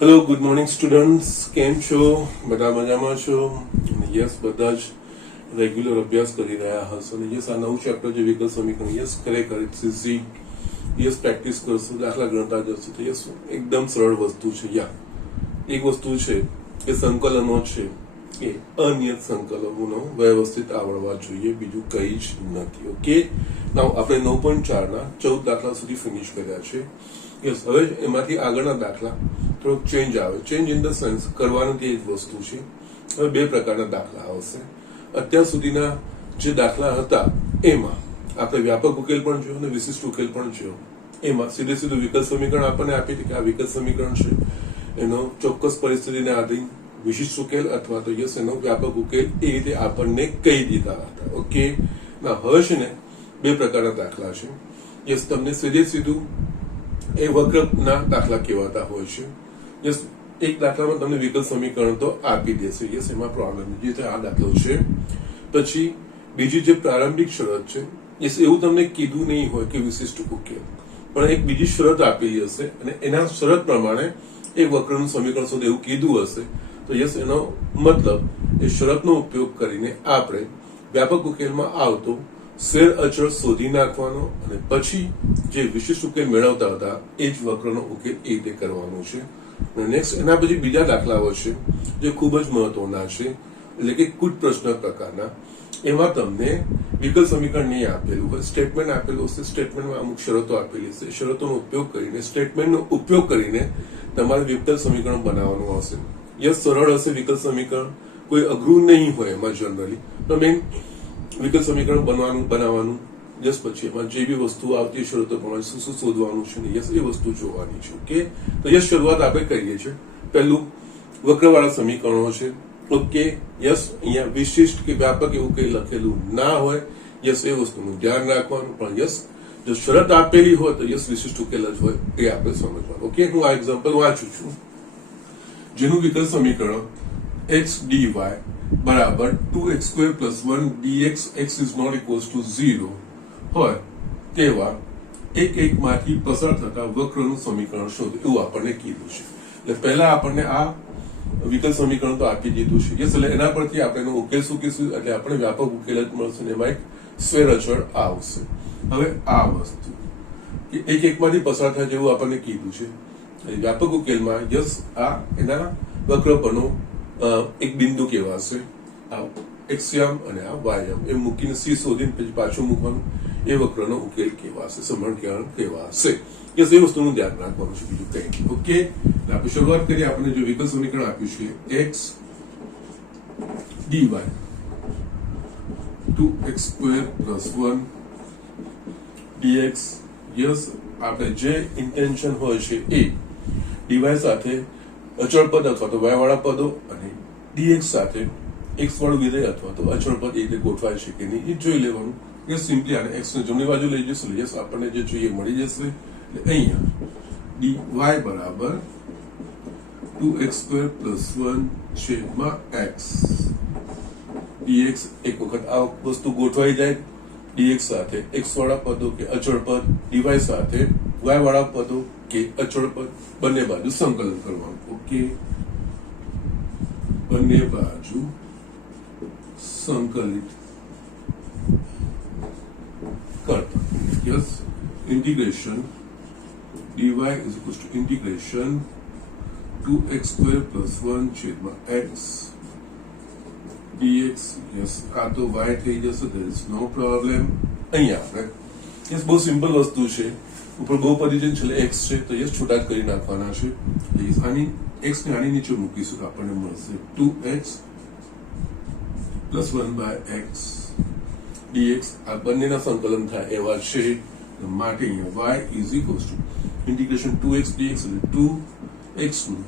Hello good morning students, કેમ છો? બધા મજામાં છો? યસ, બધા જ રેગ્યુલર અભ્યાસ કરી રહ્યા હશો. અને યસ, આ નવું ચેપ્ટર જે વિકલ સમીકરણ, યસ ખરેખર ઇટ્સ ઇઝી. યસ, પ્રેક્ટિસ કરશો, દાખલા ગણતા જશો તો યસ એકદમ સરળ વસ્તુ છે. એક વસ્તુ છે કે સંકલનો છે એ અનિયત સંકલનોનો વ્યવસ્થિત આવડવા જોઈએ, બીજું કંઈ જ નથી. ઓકે, નાઉ આપણે 9.4 ના 14 દાખલા સુધી ફિનિશ કર્યા છે. યસ, હવે એમાંથી આગળના દાખલા થોડોક ચેન્જ આવે. ચેન્જ ઇન ધ સેન્સ કરવાની તે જ વસ્તુ છે. હવે બે પ્રકારના દાખલા આવશે. અત્યાર સુધીના જે દાખલા હતા એમાં આપણે વ્યાપક ઉકેલ પણ જોયો અને વિશિષ્ટ ઉકેલ પણ જોયો. એમાં સીધું વિકલ સમીકરણ આપણને આપી હતી કે આ વિકલ સમીકરણ છે, એનો ચોક્કસ પરિસ્થિતિને આધીન વિશિષ્ટ ઉકેલ અથવા તો યસ એનો વ્યાપક ઉકેલ એ રીતે આપણને કહી દીધા હતા. ઓકે, ના હવે છે ને બે પ્રકારના દાખલા છે. યસ, તમને સીધું એ વક્રના દાખલા કહેવાતા હોય છે. યસ, એક દાખલામાં તમને વિકલ સમીકરણ તો આપી દેશે. યસ, એમાં પ્રોબ્લેમ જે આ દાખલો છે. પછી બીજી જે પ્રારંભિક શરત છે, યસ એવું તમને કીધું નહીં હોય કે વિશિષ્ટ ઉકેલ, પણ એક બીજી શરત આપેલી હશે અને એના શરત પ્રમાણે એક વક્રનું સમીકરણ શોધો એવું કીધું હશે. તો યસ, એનો મતલબ એ શરતનો ઉપયોગ કરીને આપણે વ્યાપક ઉકેલમાં આવતો શેર અચળ શોધી નાખવાનો અને પછી જે વિશિષ્ટ ઉકેલ મેળવતા હતા એ જ વક્રનો ઉકેલ એ રીતે કરવાનો છે. નેક્સ્ટ એના પછી બીજા દાખલાઓ છે જે ખૂબ જ મહત્વના છે, એટલે કે કુટ પ્રશ્ન પ્રકારના. એમાં તમને વિકલ સમીકરણ નહીં આપેલું હોય, સ્ટેટમેન્ટ આપેલું હશે. સ્ટેટમેન્ટમાં અમુક શરતો આપેલી હશે. શરતોનો ઉપયોગ કરીને, સ્ટેટમેન્ટનો ઉપયોગ કરીને તમારે વિકલ સમીકરણ બનાવવાનું હશે. યસ, સરળ હશે વિકલ સમીકરણ, કોઈ અઘરું નહીં હોય એમાં જનરલી. તો મેઇન વિકલ સમીકરણ બનાવવાનું યસ, પછી એમાં જે બી વસ્તુ આવતી શરતો પ્રમાણે શું શું શોધવાનું છે ને યસ એ વસ્તુ જોવાની છે. ઓકે, તો યસ શરૂઆત આપણે કરીએ છીએ. પહેલું વક્રવાળા સમીકરણો છે. ઓકે, યસ અહીંયા વિશિષ્ટ કે વ્યાપક એવું કઈ લખેલું ના હોય. યસ, એ વસ્તુનું ધ્યાન રાખવાનું. પણ યસ, જો શરત આપેલી હોય તો યસ વિશિષ્ટ ઉકેલ જ હોય એ આપણે સમજવાનું. ઓકે, હું આ એક્ઝામ્પલ વાંચું છું જેનું વિકલ સમીકરણ x dy બરાબર 2x² + 1 dx x is not equals to 0 હોય તેવા એક માંથી પસાર થતા વક્રનું સમીકરણ શોધો એવું આપણને કીધું છે. એટલે પહેલા આપણને આ વિકલ સમીકરણ તો આપી દીધું છે. યસ, એટલે એના પરથી આપણે એનો ઉકેલ શું કહીશું, એટલે આપણે વ્યાપક ઉકેલ જ મળશે ને એમાં એક સ્વેર અચળ આવશે. હવે આ વસ્તુ કે એક માંથી પસાર થાય જેવું આપણને કીધું છે વ્યાપક ઉકેલમાં. યસ, આ એના વક્ર પરનો એક બિંદુ કહેવાશે, આ એક્સયામ અને આ વાયયામ એમ મૂકીને સી શોધીને પછી પાછું મૂકવાનું, એ વક્રનો ઉકેલ કહેવાશે, સમરણ કહેવાશે. યસ, એ વસ્તુનું ધ્યાન રાખવાનું છે, બીજું કંઈ નહીં. ઓકે, આપણે શરૂઆત કરીએ. આપણે જો વિકલ સમીકરણ આપ્યું છે x dy 2x² + 1 dx. Yes, આપણે જે ઇન્ટેન્શન હોય છે એ dy સાથે અચળ પદ અથવા તો y વાળા પદો અને dx સાથે x વાળું વિધેય અથવા તો અચળ પદ એ રીતે ગોઠવાય છે કે નહીં એ જોઈ લેવાનું. યસ, સિમ્પલી આને x ને જમણી બાજુ લઈ જશે. યસ, આપણને જે જોઈએ મળી જશે. એટલે અહીંયા dy બરાબર 2x² + 1 x dx. એક વખત આ વસ્તુ ગોઠવાઈ જાય dx સાથે x વાળા પદો કે અચળ પદ, dy સાથે y વાળા પદો કે અચળ પદ, બંને બાજુ સંકલન કરવાનું. ઓકે, બંને બાજુ સંકલિત કરતા. Yes, integration dy = integration 2x² + 1 x dx. Yes, આ તો y થઈ જશે, there is no problem. અહીંયા આપણે યસ બહુ સિમ્પલ વસ્તુ છે. ઉપર બહુપદી છે એટલે x છે તો યસ છૂટા જ કરી નાખવાના છે. આની x ને આની નીચે મૂકીશું તો આપણને મળશે 2x + 1/x dx. આ બંનેના સંકલન થાય એવા છે માટે અહીંયા y = ઇન્ટિગ્રેશન 2x dx એટલે 2x નું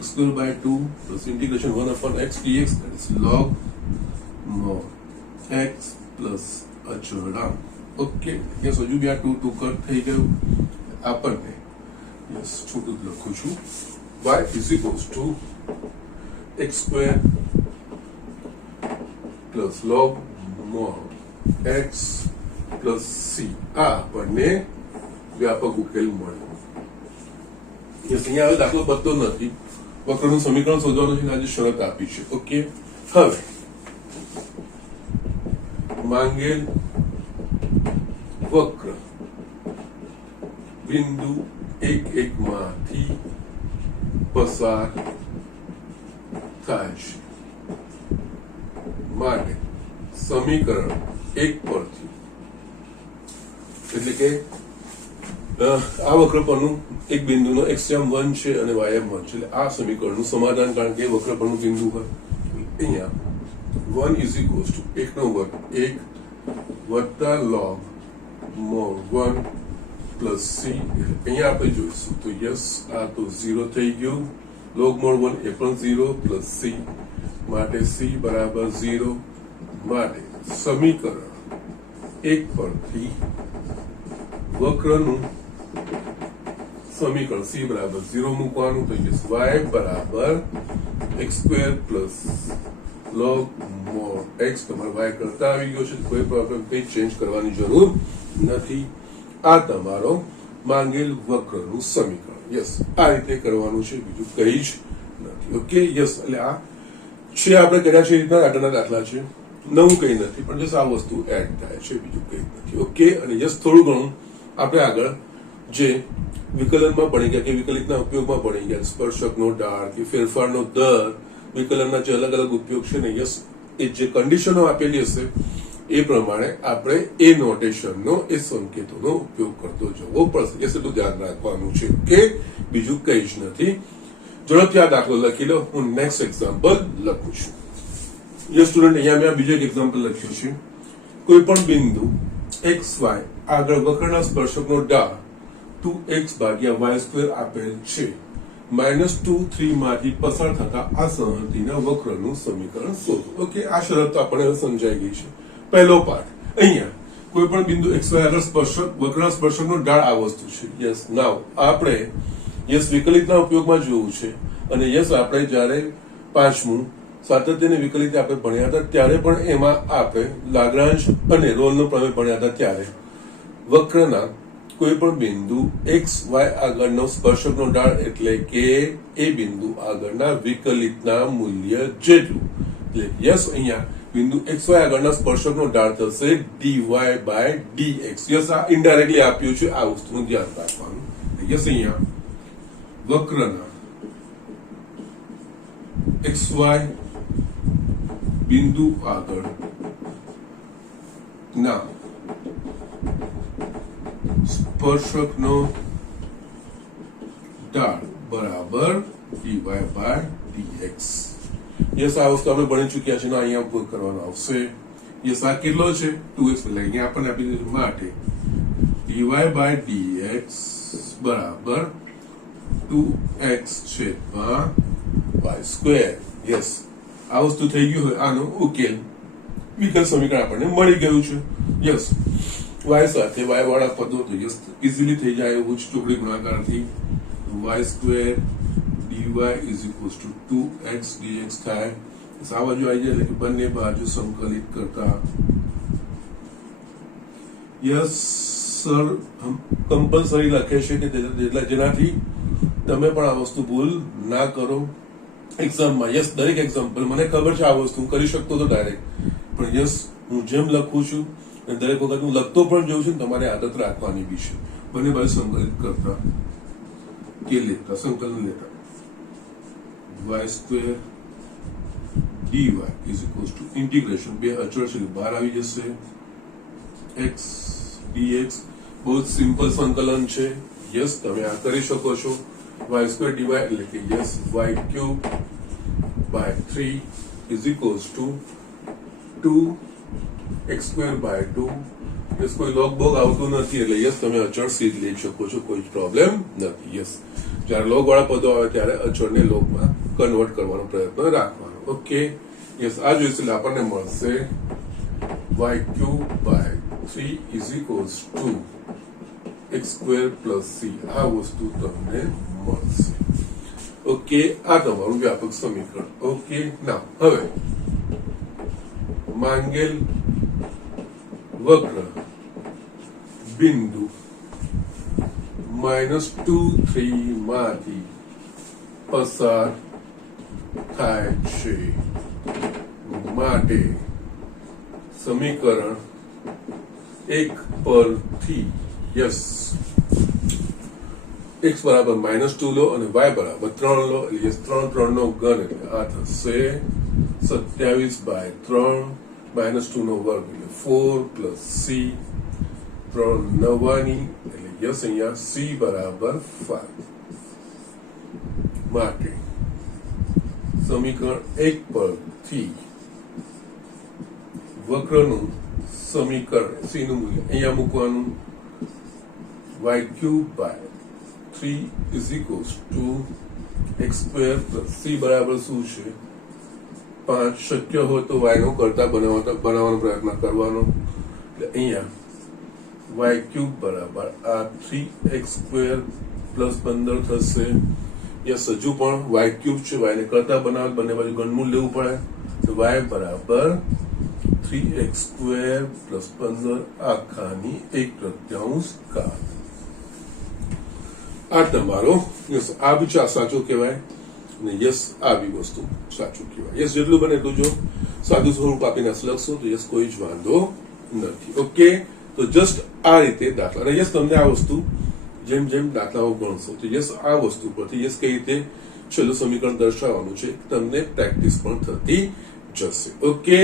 x²/2 + integration 1/x dx, that is log mod x + અચળાંક. ઓકે, યસ, હજુ બી આ 2 કટ થઈ ગયું આપણને. યસ, છોટું જ લખું છું. y = x² + log mod x + c. આ આપણને વ્યાપક ઉકેલ મળ્યો. યસ અહીંયા હવે દાખલો બનતો નથી, વક્રનું સમીકરણ શોધવાનું છે, આજે શરત આપી છે. ઓકે, હવે માંગેલ વક્ર બિંદુ 1 માંથી પસાર થાય છે માટે સમીકરણ 1 પરથી, એટલે કે આ વક્ર પરનું એક બિંદુનો x1 છે અને y1 છે, એટલે આ સમીકરણનું સમાધાન, કારણ કે વક્ર પરનું બિંદુ હોય અહીંયા 1 ઇઝ ઇક્વલ્સ ટુ 1 નો વર્ગ 1 વત્તા log mod 1 પ્લસ c, અહીંયા આપણે જોઈશું તો યસ આ તો 0 થઈ ગયું, log mod 1 એ પણ 0 પ્લસ c માટે c બરાબર 0, માટે સમીકરણ 1 પરથી વક્રનું સમીકરણ c બરાબર 0 મૂકવાનું, તો યસ y બરાબર x² plus log mod x, તમારે y કરતા આવી ગયો છે, કોઈ પ્રોબ્લેમ કંઈ ચેન્જ કરવાની જરૂર નથી. આ તમારો માંગેલ વક્રનું સમીકરણ. યસ, આ રીતે કરવાનું છે, બીજું કંઈ જ નથી. ઓકે, યસ, એટલે આ છે આપણે કર્યા છે એ રીતના આગળના દાખલા છે, નવું કંઈ નથી, પણ જસ આ વસ્તુ એડ થાય છે, બીજું કંઈ નથી. ઓકે, અને યસ થોડું ઘણું આપણે આગળ જે વિકલનમાં ભણી ગયા કે વિકલિતના ઉપયોગમાં ભણી ગયા, સ્પર્શકનો ઢાળ કે ફેરફારનો દર, વિકલનના જે અલગ અલગ ઉપયોગ છે ને, યસ એ જે કન્ડિશનો આપેલી હશે એ પ્રમાણે આપણે એ નોટેશનનો, એ સંકેતોનો ઉપયોગ કરતો જવો પડશે. યસ, એટલું ધ્યાન રાખવાનું છે. ઓકે, બીજું કંઈ જ નથી. ઝડપથી આ દાખલો લખી લો, હું નેક્સ્ટ એક્ઝામ્પલ લખું છું. યસ સ્ટુડન્ટ, અહીંયા મેં બીજો એક એક્ઝામ્પલ લખ્યું છે. કોઈ પણ બિંદુ XY આગળ વક્રના સ્પર્શકનો ઢાળ 2x ભાગ્યા y² આપેલ છે, -2, 3 માંથી પસાર થતા આ સંહતિના વક્રનું સમીકરણ શોધો. ઓકે, આ શરત તો આપણને સમજાઈ ગઈ છે. પહેલો પાઠ, અહીંયા કોઈ પણ બિંદુ XY આગળ વક્રના સ્પર્શકનો ઢાળ આ વસ્તુ છે. યસ, નાવ આપણે યસ વિકલિતના ઉપયોગમાં જોયું છે, અને યસ આપણે જ્યારે 5મું સાતત્યને વિકલિત આપણે ભણ્યા હતા ત્યારે પણ એમાં આપણે લાગ્રાંજ અને રોલનો પ્રમેય ભણ્યા હતા, ત્યારે વક્રના કોઈ પણ બિંદુ XY આગળનો સ્પર્શકનો ઢાળ એટલે કે એ બિંદુ આગળના વિકલિતના મૂલ્ય જેટલું, એટલે યસ અહીંયા બિંદુ XY આગળના સ્પર્શકનો ઢાળ થશે dy/dx. યસ, આ ઇનડાયરેક્ટલી આપ્યું છે, આ વસ્તુનું ધ્યાન રાખવાનું. યસ, અહીંયા વક્રના XY બિંદુ આગળ ના સ્પર્શકનો ઢાળ બરાબર dy/dx. યસ, આ વસ્તુ આપણે ભણી ચૂક્યા છે ને, અહીંયા ઉપયોગ કરવાનો આવશે. યસ, આ કેટલો છે 2x, એટલે અહીંયા આપણને આપી દીધું માટે dy/dx બરાબર 2x છેદમાં y². યસ, આ વસ્તુ થઈ ગયું હોય આનો ઉકેલ, વિકલ સમીકરણ આપણને મળી ગયું છે. યસ, y સાથે y વાળા પદો તો યસ ઇઝીલી થઈ જાય એવું જ ચોકડી ગુણાકારથી y² dy is equals two 2x dx થાય. આ બાજુ આવી જાય એટલે કે બંને બાજુ સંકલિત કરતા યસ સર કમ્પલસરી લખે છે કે જેનાથી તમે પણ આ વસ્તુ ભૂલ ના કરો એક્ઝામમાં. યસ, દરેક એક્ઝામ્પલ મને ખબર છે આ વસ્તુ હું કરી શકતો હતો ડાયરેક્ટ, પણ યસ હું જેમ લખું છું અને દરેક વખત હું લખતો પણ જોઉં છું, તમારે આદત રાખવાની બી છે. બંને બાજુ સંકલિત કરતા કે લેતા સંકલન લેતા y² dy is equals two integration, બે અચળ છે બહાર આવી જશે, x dx. બહુ જ સિમ્પલ સંકલન છે. યસ, તમે આ કરી શકો છો. y² dy એટલે કે yes y3/3 is equals two 2x²/2. Yes, કોઈ લોગ બોગ આવતું નથી, એટલે યસ તમે અચળ સીધ લઈ શકો છો, કોઈ પ્રોબ્લેમ નથી. યસ, જ્યારે લોગ વાળા પદો આવે ત્યારે અચળને લોગમાં કન્વર્ટ કરવાનો પ્રયત્ન રાખવાનો. ઓકે, યસ, આ જોઈશું એટલે આપણને મળશે y3/3 is equals two x² plus c. આ વસ્તુ તમને મળશે. ઓકે, આ તમારું વ્યાપક સમીકરણ. ઓકે, ના હવે માંગેલ વક્ર બિંદુ -2 માંથી પસાર થાય છે માટે સમીકરણ 1 પરથી યસ x બરાબર -2 લો અને y બરાબર 3 લો એટલે યસ 3 નો ઘન એટલે આ થશે 27/3 -2 નો વર્ગ એટલે 4 પ્લસ c 3 નવાની એટલે યસ અહીંયા c બરાબર 5 માટે સમીકરણ 1 પરથી વક્રનું સમીકરણ c નું મૂલ્ય અહીંયા મૂકવાનું y³ 3 is equals to x² plus c બરાબર શું છે 5 શક્ય હોય તો y નો કરતા બનાવવાનો પ્રયત્ન કરવાનો એટલે અહીંયા y³ બરાબર આ 3x² plus 15 થશે યસ હજુ પણ y³ છે y ને કરતા બનાવ બંને બાજુ ઘનમૂળ લેવું પડે તો y બરાબર 3x² plus 15 આખાની 1/3 આ તમારો યસ આ બી સાચું કહેવાય અને યસ આ બી વસ્તુ સાચું કહેવાય યસ જેટલું બને એટલું જો સાદું સ્વરૂપ આપીને લખશો તો યસ કોઈ જ વાંધો નથી ઓકે તો જસ્ટ આ રીતે દાખલા અને યસ તમને આ વસ્તુ જેમ જેમ દાખલાઓ ગણશો તો યસ આ વસ્તુ પરથી યસ કઈ રીતે છેલ્લું સમીકરણ દર્શાવવાનું છે તમને પ્રેક્ટિસ પણ થતી જશે ઓકે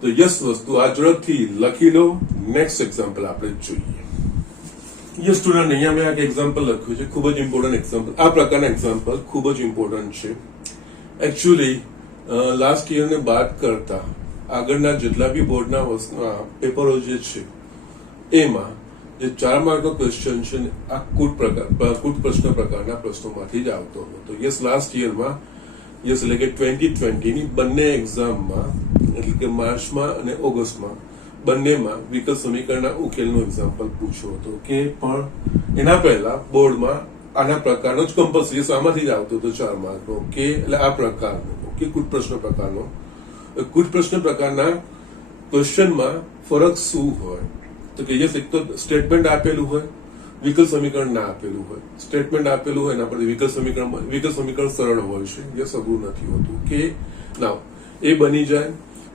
તો યસ વસ્તુ આ ઝડપથી લખી લો નેક્સ્ટ એક્ઝામ્પલ આપણે જોઈએ યસ સ્ટુડન્ટ અહીંયા મેં એક એક્ઝામ્પલ લખ્યું છે ખૂબ જ ઇમ્પોર્ટન્ટ એક્ઝામ્પલ આ પ્રકારના એક્ઝામ્પલ ખૂબ જ ઇમ્પોર્ટન્ટ છે એકચ્યુઅલી લાસ્ટ યરને બાદ કરતા આગળના જેટલા બી બોર્ડના પેપરો જે છે એમાં જે 4 માર્કનો ક્વેશ્ચન છે ને આ કૂટ પ્રશ્ન પ્રકારના પ્રશ્નોમાંથી જ આવતો હતો યસ લાસ્ટ યરમાં યસ એટલે કે 2020 ની બંને એક્ઝામમાં એટલે કે માર્ચમાં અને ઓગસ્ટમાં બંનેમાં વિકલ સમીકરણના ઉકેલનો એક્ઝામ્પલ પૂછ્યો હતો કે પણ એના પહેલા બોર્ડમાં આના પ્રકારનો જ કમ્પલસરી આમાંથી જ આવતો હતો 4 માર્કનો ઓકે એટલે આ પ્રકારનો ઓકે કૂટ પ્રશ્ન પ્રકારનો કૂટ પ્રશ્ન પ્રકારના ક્વેશ્ચનમાં ફરક શું હોય તો કે યસ એક તો સ્ટેટમેન્ટ આપેલું હોય વિકલ સમીકરણ ના આપેલું હોય સ્ટેટમેન્ટ આપેલું હોય એના પરથી વિકલ સમીકરણ સરળ હોય છે યસ અઘરું નથી હોતું કે નાવ એ બની જાય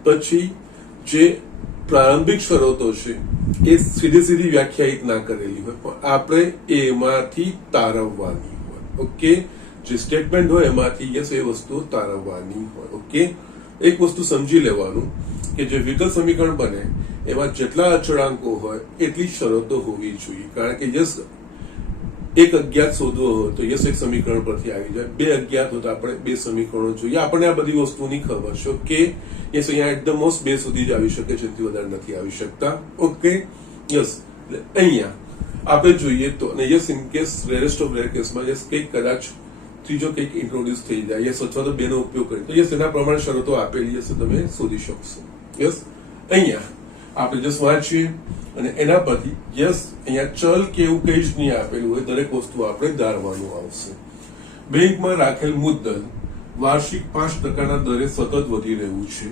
પછી જે પ્રારંભિક શરતો છે એ સીધી વ્યાખ્યાયિત ના કરેલી હોય પણ આપણે એમાંથી તારવવાની હોય ઓકે જે સ્ટેટમેન્ટ હોય એમાંથી યસ એ વસ્તુ તારવવાની હોય ઓકે એક વસ્તુ સમજી લેવાનું કે જે વિકલ સમીકરણ બને એમાં જેટલા અચળાંકો હોય એટલી શરતો હોવી જોઈએ કારણ કે યસ એક અજ્ઞાત શોધવો હોય તો યસ એક સમીકરણ પરથી આવી જાય બે અજ્ઞાત હોય તો આપણે બે સમીકરણો જોઈએ આપણને આ બધી વસ્તુની ખબર છે કે યસ અહીંયા એટ ધ મોસ્ટ બે સુધી જ આવી શકે છે એથી વધારે નથી આવી શકતા ઓકે યસ એટલે અહીંયા આપણે જોઈએ તો અને yes in case rarest of rare કેસમાં યસ કંઈક કદાચ ત્રીજો કંઈક ઇન્ટ્રોડ્યુસ થઈ જાય યસ અથવા તો બેનો ઉપયોગ કરી તો યસ એના પ્રમાણે શરતો આપેલી હશે તમે શોધી શકશો યસ અહીંયા આપણે જસ્ટ વાંચીએ અને એના પરથી યસ અહીંયા ચલ કે એવું કંઈ જ નહીં આપેલું હોય દરેક વસ્તુ આપણે ધારવાનું આવશે બેંકમાં રાખેલ મુદ્દલ વાર્ષિક 5% દરે સતત વધી રહ્યું છે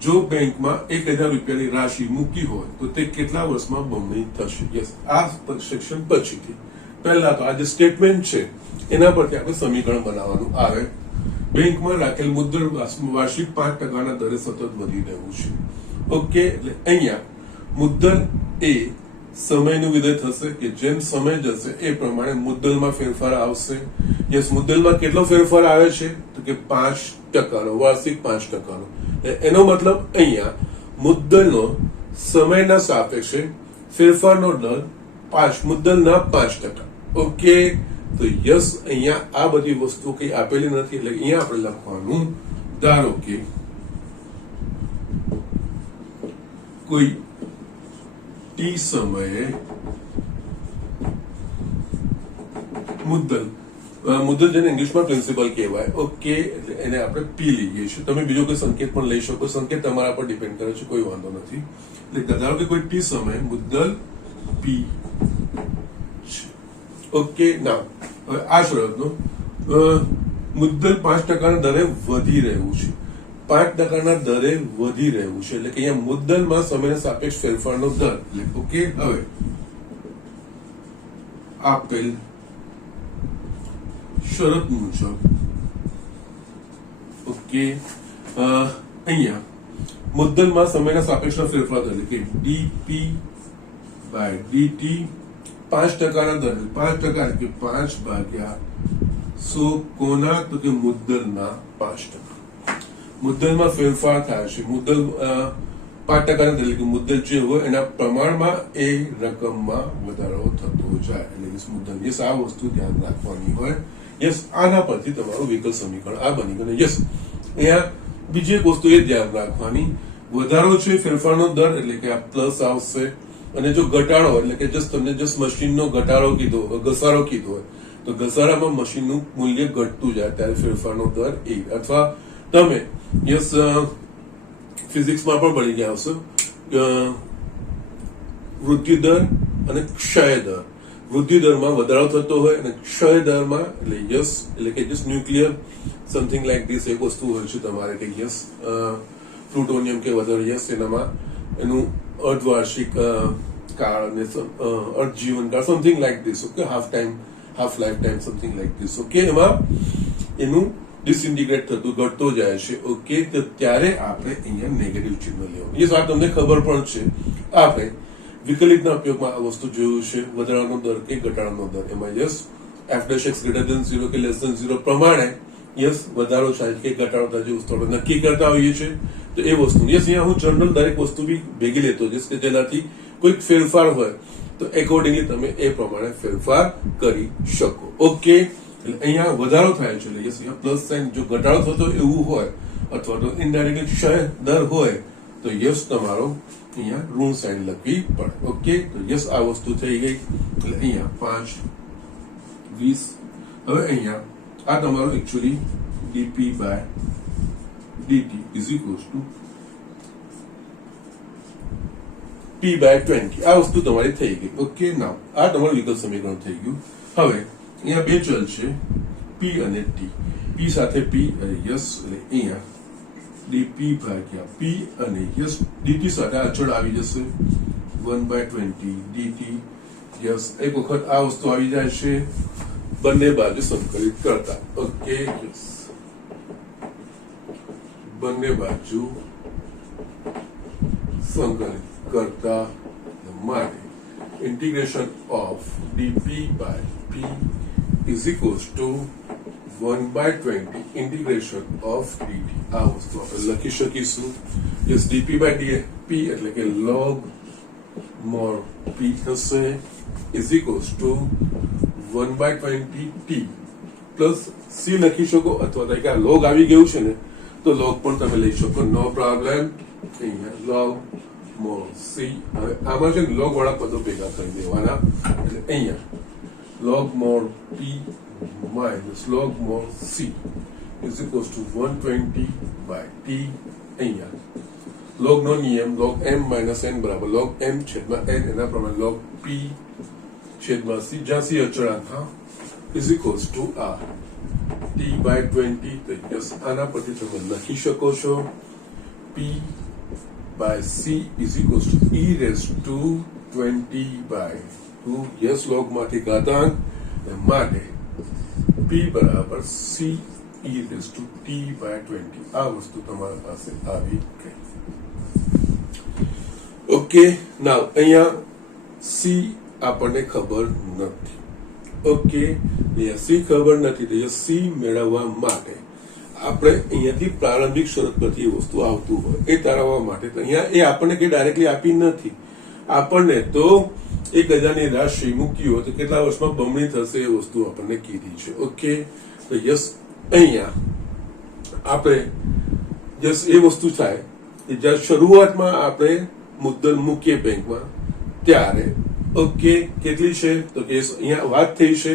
જો બેંકમાં 1000 રૂપિયાની રાશિ મૂકી હોય તો તે કેટલા વર્ષમાં બમણી થશે યસ આ સેક્શન પછીથી પહેલા તો આ જે સ્ટેટમેન્ટ છે એના પરથી આપણે સમીકરણ બનાવવાનું આવે બેંકમાં રાખેલ મુદ્દલ વાર્ષિક 5% દરે સતત વધી રહ્યું છે ઓકે એટલે અહીંયા મુદ્દલ એ સમયનું વિધેય થશે કે જેમ સમય જશે એ પ્રમાણે મુદ્દલમાં ફેરફાર આવશે યસ મુદ્દલમાં કેટલો ફેરફાર આવે છે તો કે 5% વાર્ષિક 5%. એનો મતલબ અહીંયા મુદ્દલનો સમયના સાપેક્ષે ફેરફારનો દર 5 મુદ્દલના 5%. ઓકે તો યસ અહીંયા આ બધી વસ્તુ કઈ આપેલી નથી એટલે અહીંયા આપણે લખવાનું ધારો કે કોઈ ટી સમયે મુદ્દલ જેને ઇંગ્લિશમાં પ્રિન્સિપલ કહેવાય ઓકે એટલે એને આપણે પી લઈએ છીએ તમે બીજો કોઈ સંકેત પણ લઈ શકો સંકેત તમારા પર ડિપેન્ડ કરે છે કોઈ વાંધો નથી એટલે ધારો કે કોઈ ટી સમયે મુદ્દલ પી ઓકે ના હવે આ શરતનો મુદ્દલ 5% દરે વધી રહ્યું છે 5% દરે વધી રહ્યું છે એટલે કે અહીંયા મુદ્દલમાં સમયના સાપેક્ષ ફેરફારનો દર ઓકે હવે આપેલ શરત મુજબ ઓકે અહીંયા મુદ્દલમાં સમયના સાપેક્ષમાં ફેરફાર એટલે કે ડીપી બાય ડીટી 5% ના દર 5% કે 5/100 કોના તો કે મુદ્દલના 5%. મુદ્દલમાં ફેરફાર થાય છે. મુદ્દલ 5% એટલે કે મુદ્દલ જે હોય એના પ્રમાણમાં એ રકમમાં વધારો થતો જાય એટલે કે મુદ્દલ. યસ, આ વસ્તુ ધ્યાન રાખવાની હોય. યસ, આના પરથી તમારું વિકલ્પ સમીકરણ આ બની ગયું. યસ, અહીંયા બીજી એક વસ્તુ એ ધ્યાન રાખવાની, વધારો છે ફેરફારનો દર એટલે કે આ પ્લસ આવશે, અને જો ઘટાડો એટલે કે તમને મશીનનો ઘટાડો કીધો, ઘસારો કીધો હોય તો ઘસારામાં મશીનનું મૂલ્ય ઘટતું જાય ત્યારે ફેરફારનો દર એ. અથવા તમે યસ ફિઝિક્સમાં પણ ભણી ગયા હશો વૃદ્ધિ દર અને ક્ષય દર. વૃદ્ધિ દરમાં વધારો થતો હોય અને ક્ષય દરમાં એટલે યસ એટલે કે just nuclear something like this એક વસ્તુ હોય છે તમારે કે યસ પ્લુટોનિયમ કે વધારે યસ એનામાં એનું અર્ધવાર્ષિક કાળ અને અર્ધજીવનકાળ something like this. Okay, half life time something like this. Okay, એમાં એનું ડિસઇન્ટિગ્રેટ થતું ઘટતો જાય છે. ઓકે, તો ત્યારે આપણે અહીંયા નેગેટિવ ચિહ્ન લેવાનું. યસ, આ તમને ખબર પણ છે. આપણે વિકલિતના ઉપયોગમાં આ વસ્તુ જોયું છે, વધારાનો દર કે ઘટાડાનો દર. એમાં યસ f'(x > 0 કે <0) પ્રમાણે યસ વધારો થાય કે ઘટાડો થાય જે વસ્તુ આપણે નક્કી કરતા હોઈએ છીએ તો એ વસ્તુ. યસ, અહીંયા હું જનરલ દરેક વસ્તુ બી ભેગી લેતો જઈશ કે જેનાથી કોઈક ફેરફાર હોય તો એકોર્ડિંગલી તમે એ પ્રમાણે ફેરફાર કરી શકો. ઓકે, એટલે અહીંયા વધારો થાય છે એટલે યસ અહીંયા પ્લસ સાઇન. જો ઘટાડો થતો એવું હોય અથવા તો ઇનડાયરેક્ટલી ક્ષય દર હોય તો યસ તમારો અહીંયા ઋણ સાઇન લખવી પડે. ઓકે, તો યસ આ વસ્તુ થઈ ગઈ. એટલે અહીંયા 5 20. હવે અહીંયા આ તમારો actually DP by DT is equals to p/20. આ વસ્તુ તમારી થઈ ગઈ. ઓકે, નાઉ આ તમારું વિકલ્પ સમીકરણ થઈ ગયું. હવે અહીંયા બે ચલ છે p અને t. p સાથે p યસ એટલે અહીંયા ડીપી ભાગ્યા p અને યસ dt સાથે અચળ આવી જશે 1/20 dt. યસ, એક વખત આ વસ્તુ આવી જાય છે બંને બાજુ સંકલિત કરતા. ઓકે, યસ બંને બાજુ સંકલિત કરતા માટે integration of dp by p is equals to 1/20 integration of dt. આ વસ્તુ આપણે લખી શકીશું. યસ, dp by dp એટલે કે log more p થશે is equals to 1/20 t plus c લખી શકો અથવા તો કે આ log આવી ગયું છે ને તો log પણ તમે લઈ શકો, નો પ્રોબ્લેમ. અહીંયા log more c. હવે આમાં છે log વાળા પદો ભેગા કરી દેવાના એટલે અહીંયા log more p minus log more c is equals to 120 by t. અહીંયા log નો નિયમ log m minus n બરાબર log m છેદમાં n એના પ્રમાણે log p છેદમાં c જ્યાં c અચળાંક is equals to r t/20. તો યસ આના પરથી તમે લખી શકો છો p by c is equals to e raised to 20/2. Yes, log માંથી ઘાતાંક માટે p બરાબર c e raised to t/20. આ વસ્તુ તમારા પાસે આવી ગઈ. ઓકે, નાઉ અહીંયા c આપણને ખબર નથી. ઓકે, અહીંયા c ખબર નથી તો c મેળવવા માટે આપણે અહીંયાથી પ્રારંભિક શરત પરથી એ વસ્તુ આવતું હોય એ તારવવા માટે તો અહીંયા એ આપણને કે ડાયરેક્ટલી આપી નથી. આપણને તો 1000ની રાશિ મૂકી હોય તો કેટલા વર્ષમાં બમણી થશે એ વસ્તુ આપણને કીધી છે. ઓકે, તો યસ અહીંયા આપણે યસ એ વસ્તુ થાય કે જ્યારે શરૂઆતમાં આપણે મુદ્દલ મૂકીએ બેંકમાં ત્યારે ઓકે કેટલી છે તો કે અહીંયા વાત થઈ છે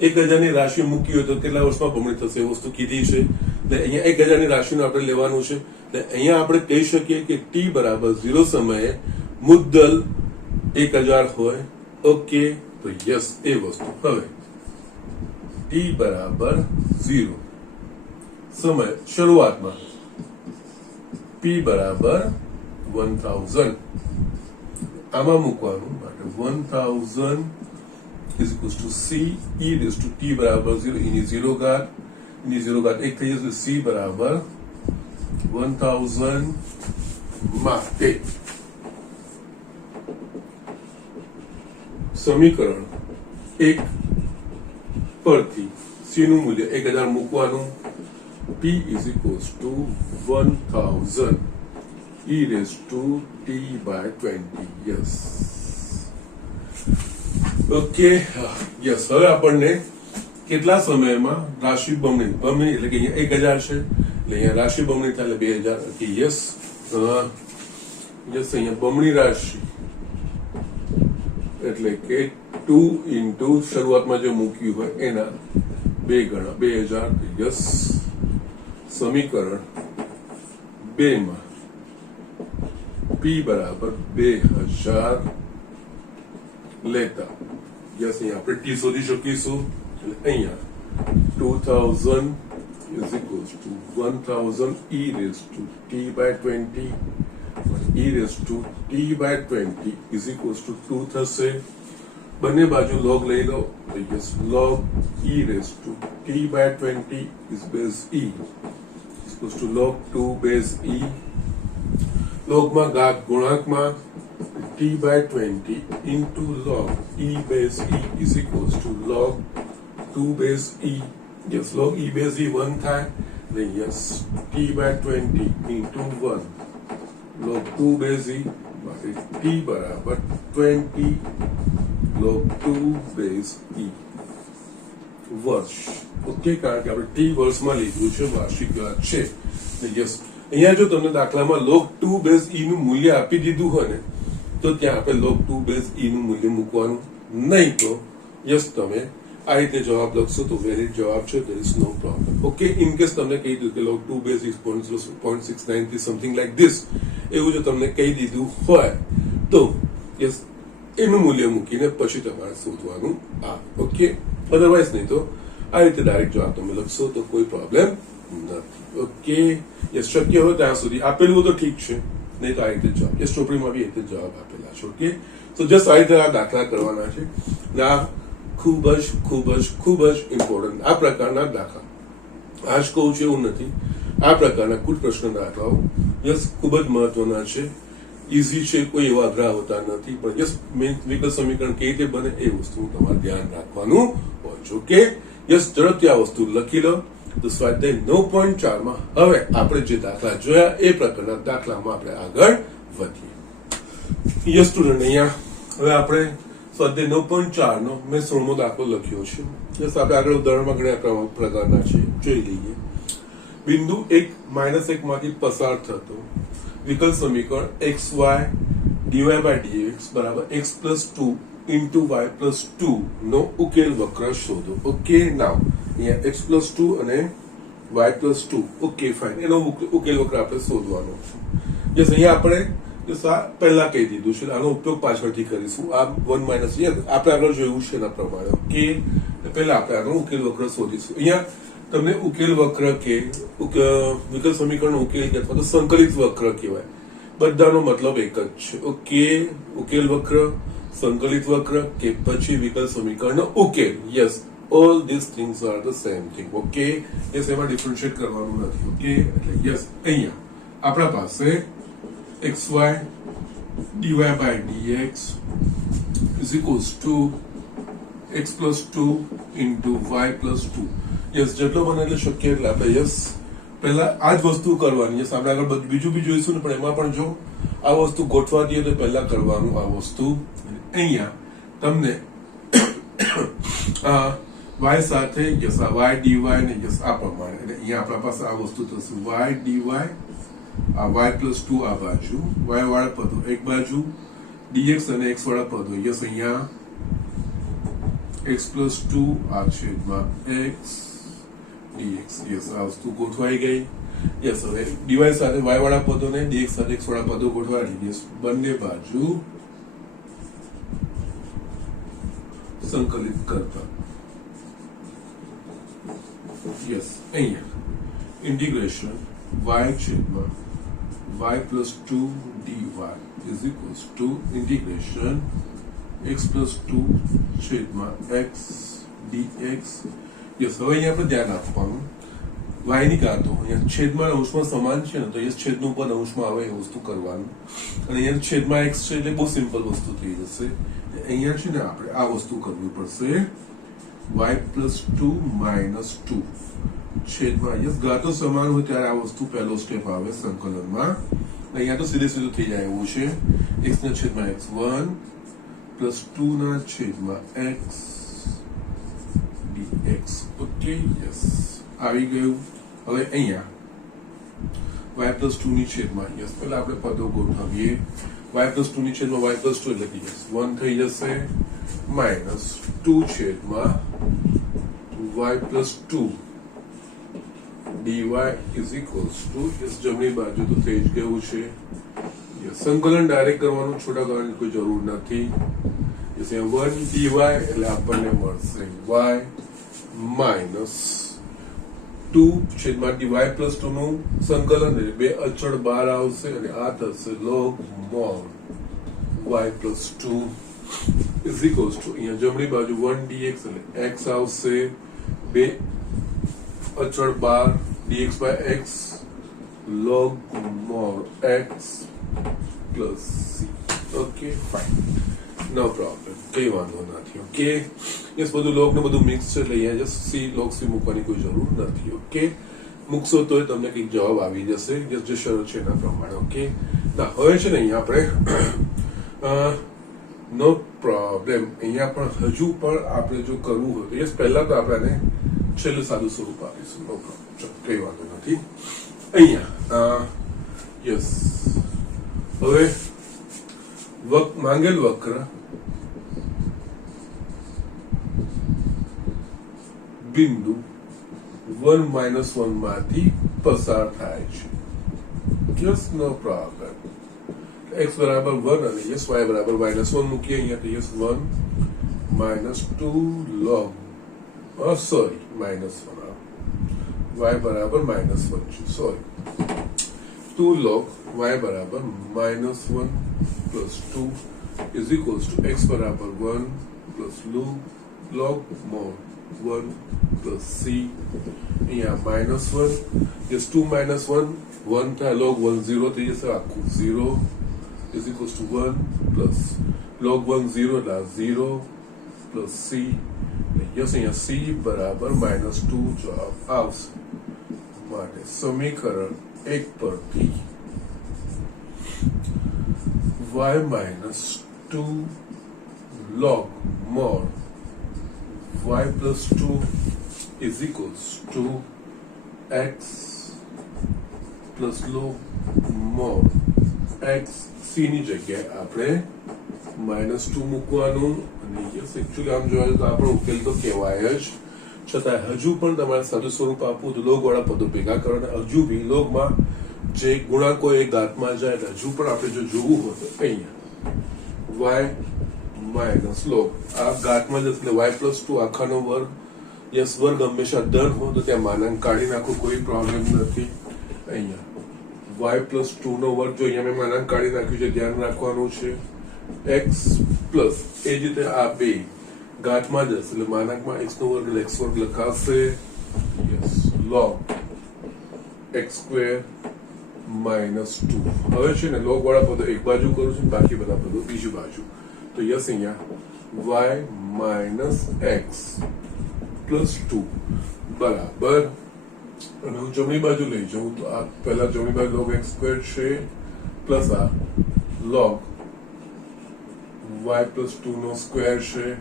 1000ની રાશિ મૂકી હોય તો કેટલા વર્ષમાં બમણી થશે એ વસ્તુ કીધી છે. એટલે અહીંયા 1000ની રાશિનું આપણે લેવાનું છે. એટલે અહીંયા આપણે કહી શકીએ કે t બરાબર 0 સમયે મુદ્દલ 1000 હોય. ઓકે, તો યસ એ વસ્તુ. હવે t બરાબર 0 સમય શરૂઆતમાં p બરાબર 1000 આમાં મૂકવાનું માટે 1000 is equal to C E raise to T बराबर 0 એની 0 ઘાત 1 થઈ જશે c બરાબર 1000 માટે સમીકરણ 1 પરથી c નું મૂલ્ય 1000 મૂકવાનું p is equals to 1000 e raised to t by 20. yes okay yes હવે આપણને કેટલા સમયમાં રાશિ બમણી એટલે કે અહીંયા 1000 છે એટલે અહીંયા રાશિ બમણી થાય એટલે 2000 કે યસ અહીંયા બમણી રાશિ એટલે કે 2 into શરૂઆતમાં જે મૂક્યું હોય એના 2 ગણા 2000 યસ સમીકરણ 2 માં p બરાબર 2000 લેતા યસ અહીંયા આપણે t શોધી શકીશું એટલે અહીંયા 2000 is equals to 1000 e raised to t by 20 e raised to t by 20 is equals to 2 થશે બંને બાજુ log લઈ લો yes log e raised to t by 20 is base e is equals to log 2 base e log માં ઘાત ગુણાંકમાં t by 20 into log e base e is equals to log 2 base e. yes log e base e 1 થાય then yes t by 20 into 1 log 2 base e માટે t બરાબર 20 log 2 base e વર્ષ okay કારણ કે આપણે t વર્ષમાં લીધું છે વાર્ષિક વ્યાજ છે યસ અહીંયા જો તમને દાખલામાં log 2 base e નું મૂલ્ય આપી દીધું હોય ને તો ત્યાં આપણે log 2 base e નું મૂલ્ય મૂકવાનું નહીં તો યસ તમે આ રીતે જવાબ લખશો તો વેલિડ જવાબ છે there is no problem okay in case તમને કહી દીધું કે log 2 base is 0.693 something like this એવું જો તમને કહી દીધું હોય તો યસ એનું મૂલ્ય મૂકીને પછી તમારે શોધવાનું આ ઓકે અધરવાઇઝ નહીં તો આ રીતે ડાયરેક્ટ જવાબ તમે લખશો તો કોઈ પ્રોબ્લેમ નથી ઓકે યસ શક્ય હોય ત્યાં સુધી આપેલું હોય તો ઠીક છે નહીં તો આ રીતે જવાબ યસ ચોપડીમાં બી એ રીતે જવાબ આપેલા છે ઓકે તો જસ્ટ આ રીતે આ દાખલા કરવાના છે આ ખૂબ જ ઇમ્પોર્ટન્ટ આ પ્રકારના દાખલા આજ કહું છું એવું નથી આ પ્રકારના કુલ પ્રશ્ન દાખલાઓ યસ ખૂબ જ મહત્વના છે ઇઝી છે કોઈ એવા અઘરા હોતા નથી પણ યસ મેઇન વિકલ સમીકરણ કેવી રીતે બને એ વસ્તુ તમારે ધ્યાન રાખવાનું હોય છે ઓકે યસ ઝડપથી આ વસ્તુ લખી લો તો સ્વાધ્યાય 9.4 માં હવે આપણે જે દાખલા જોયા એ પ્રકારના દાખલામાં આપણે આગળ વધીએ યસ સ્ટુડન્ટ અહીંયા હવે આપણે સ્વાધ્યાય 9.4 નો મેં 16મો દાખલો લખ્યો છે યસ આપણે આગળ ઉદાહરણમાં ઘણા પ્રકારના છે જોઈ લઈએ બિંદુ 1 -1 માંથી પસાર થતો વિકલ સમીકરણ xy dy by dx બરાબર x plus 2 into y plus 2 નો ઉકેલ વક્ર શોધો ઓકે નાવ અહીંયા x plus 2 અને y plus 2 ઓકે ફાઇન એનો ઉકેલ વક્ર આપણે શોધવાનો યસ અહીંયા આપણે પહેલા કહી દીધું છે આનો ઉપયોગ પાછળથી કરીશું આ 1 માઇનસ આપણે આગળ જોયું છે એના પ્રમાણે ઓકે પહેલા આપણે આનો ઉકેલ વક્ર શોધીશું અહીંયા તમને ઉકેલ વક્ર કે વિકલ સમીકરણ ઉકેલ કે અથવા તો સંકલિત વક્ર કહેવાય બધાનો મતલબ એક જ છે ઓકે ઉકેલ વક્ર સંકલિત વક્ર કે પછી વિકલ સમીકરણનો ઉકેલ yes all these things are the same thing okay yes એમાં ડિફરન્શિએટ કરવાનું નથી ઓકે એટલે યસ અહીંયા આપણા પાસે xy dy by dx is equals to x plus 2 into y plus 2 yes જેટલો બને એટલે શક્ય એટલે આપણે યસ પહેલા આ જ વસ્તુ કરવાની યસ આપણે આગળ બીજું બી જોઈશું ને પણ એમાં પણ જો આ વસ્તુ ગોઠવા દઈએ તો પહેલા કરવાનું આ વસ્તુ અહીંયા તમને y સાથે યસ આ y dy ને યસ આ પ્રમાણે એટલે અહીંયા આપણા પાસે આ વસ્તુ થશે y dy આ y plus 2 આ બાજુ y વાળા પદો એક બાજુ dx અને x વાળા પદો યસ અહીંયા x plus 2 આ છેદમાં x dx યસ આ વસ્તુ ગોઠવાઈ ગઈ યસ હવે dy સાથે y વાળા પદો ને dx સાથે x વાળા પદો ગોઠવાઈ યસ બંને બાજુ સંકલિત કરતા યસ અહીંયા ઇન્ટિગ્રેશન y છેદમાં y plus 2 dy is equals to integration x plus 2 છેદમાં x dx. યસ, હવે અહીંયા આપણે ધ્યાન આપવાનું y ની કાં તો અહીંયા છેદમાં અંશમાં સમાન છે ને, તો યસ છેદનું પદ અંશમાં આવે એ વસ્તુ કરવાનું. અને અહીંયા છેદમાં x છે એટલે બહુ સિમ્પલ વસ્તુ થઈ જશે. અહીંયા છે ને આપણે આ વસ્તુ કરવી પડશે, y પ્લસ 2 માઇનસ 2 છેદમાં યસ ઘાતો સમાન હોય ત્યારે આ વસ્તુ પહેલો સ્ટેપ આવે સંકલનમાં. અહીંયા તો સીધે સીધું થઈ જાય એવું છે, x ના છેદમાં x1 પ્લસ 2 ના છેદમાં x dx. ઓકે, યસ આવી ગયું. હવે અહીંયા y પ્લસ 2 ની છેદમાં યસ પહેલા આપણે પદો ગોઠવીએ. y પ્લસ 2 ની છેદમાં y પ્લસ 2 એટલે કે યસ 1 થઈ જશે, માઇનસ 2 છેદમાં y plus 2 dy is equals to yes જમણી બાજુ તો થઈ જ ગયું છે. યસ સંકલન ડાયરેક્ટ કરવાનું, છોટા કરવાની કોઈ જરૂર નથી. યસ 1 dy એટલે આપણને મળશે y માઇનસ 2 છેદમાં dy પ્લસ 2 નું સંકલન એટલે બે અચળ બહાર આવશે અને આ થશે log mod y plus 2 is equals to અહીંયા જમણી બાજુ 1 dx એટલે x આવશે, બે અચળ બાર dx by x log mod x plus c. Okay fine, no problem, કઈ વાંધો નથી. ઓકે યસ બધું લોગ ને બધું મિક્સ છે એટલે અહીંયા જસ્ટ સી લોગ સી મૂકવાની કોઈ જરૂર નથી. ઓકે મૂકશો તો તમને કંઈક જવાબ આવી જશે યસ જે શરત છે એના પ્રમાણે. ઓકે હવે છે ને અહીંયા આપણે નો પ્રોબ્લેમ, અહીંયા પણ હજુ પણ આપણે જો કરવું હોય તો યસ પહેલા તો આપણે છેલ્લું સાદું સ્વરૂપ આપીશું. નો પ્રોબ્લેમ, કઈ વાંધો નથી. અહીંયા યસ હવે માંગેલ વક્ર બિંદુ 1 - 1 માંથી પસાર થાય છે. Yes no problem. x બરાબર 1 અને યસ y બરાબર -1 મૂકીએ અહીંયા તો યસ 1 -2 log સોરી -1 y બરાબર -1 છે, સોરી 2 log y બરાબર -1 plus 2 is equals to x બરાબર 1 plus log mod 1 plus c. અહીંયા -1 is 2 -1 1 થાય log 1 0 થઈ જશે, આખું 0 is equals to 1 plus log 1 0 એટલે 0 plus c. યસ અહીંયા c બરાબર -2 જવાબ આવશે. માટે સમીકરણ 1 પરથી y - 2 log mod y plus 2 is equals to x plus log mod x. c ની જગ્યાએ આપણે -2 મૂકવાનું અને યસ એકચ્યુઅલી આમ જોવા તો આપણો ઉકેલ તો કહેવાય જ, છતાં હજુ પણ તમારે સાદું સ્વરૂપ આપવું તો લોગ વાળા પદો ભેગા કરવાના. હજુ બી લોગમાં જે ગુણાંકો એ ઘાતમાં જાય એટલે હજુ પણ આપણે જો જોવું હોય તો અહીંયા y માઇનસ લોગ આ ઘાતમાં જશે એટલે y પ્લસ 2 આખાનો વર્ગ. યસ વર્ગ હંમેશા ધન હોય તો ત્યાં માનાંક કાઢી નાખો, કોઈ પ્રોબ્લેમ નથી. અહીંયા y પ્લસ 2 નો વર્ગ જો અહીંયા મેં માનાંક કાઢી નાખ્યું છે, ધ્યાન રાખવાનું છે. x પ્લસ એ જ રીતે આ બે ઘાતમાં જશે એટલે માનાંકમાં x નો વર્ગ એટલે x વર્ગ લખાશે. Yes log x square -2. હવે છે ને લોગ વાળા પદો એક બાજુ કરું છું, બાકી બધા પદો બીજી બાજુ. તો યસ અહીંયા y માઇનસ x પ્લસ 2 બરાબર, અને હું જમણી બાજુ લઈ જાઉં તો આ પહેલા જમણી બાજુ log x સ્ક્વેર છે પ્લસ આ log y પ્લસ 2 નો સ્ક્વેર છે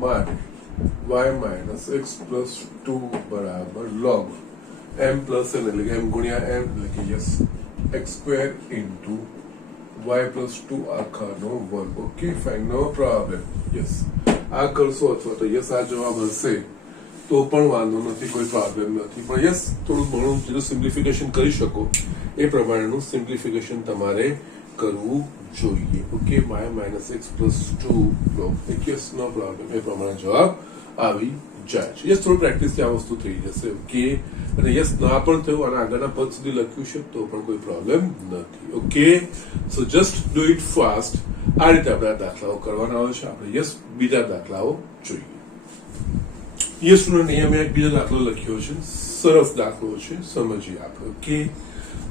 માટે y માઇનસ x પ્લસ 2 બરાબર log m પ્લસ n એટલે કે m ગુણ્યા m એટલે કે yes x square into y plus 2 આખાનો વર્ગ. Okay fine, no problem. Yes આ કરશો અથવા તો યસ આ જવાબ હશે તો પણ વાંધો નથી, કોઈ પ્રોબ્લેમ નથી. પણ યસ થોડું ઘણું જેટલું સિમ્પ્લિફિકેશન કરી શકો એ પ્રમાણેનું સિમ્પ્લિફિકેશન તમારે કરવું જોઈએ. Okay y - x plus 2 log yes no problem, એ પ્રમાણે જવાબ આવી જાય છે. યસ થોડું પ્રેક્ટિસથી આ વસ્તુ થઈ જશે. ઓકે અને યસ ના પણ થયું અને આગળના પદ સુધી લખ્યું છે તો પણ કોઈ પ્રોબ્લેમ નથી. Okay so just do it fast આ રીતે આપણે આ દાખલાઓ કરવાના હોય છે. આપણે યસ બીજા દાખલાઓ જોઈએ. યસ સ્ટુડન્ટ, અહીંયા મેં એક બીજો દાખલો લખ્યો છે, સરસ દાખલો છે, સમજીએ આપણે કે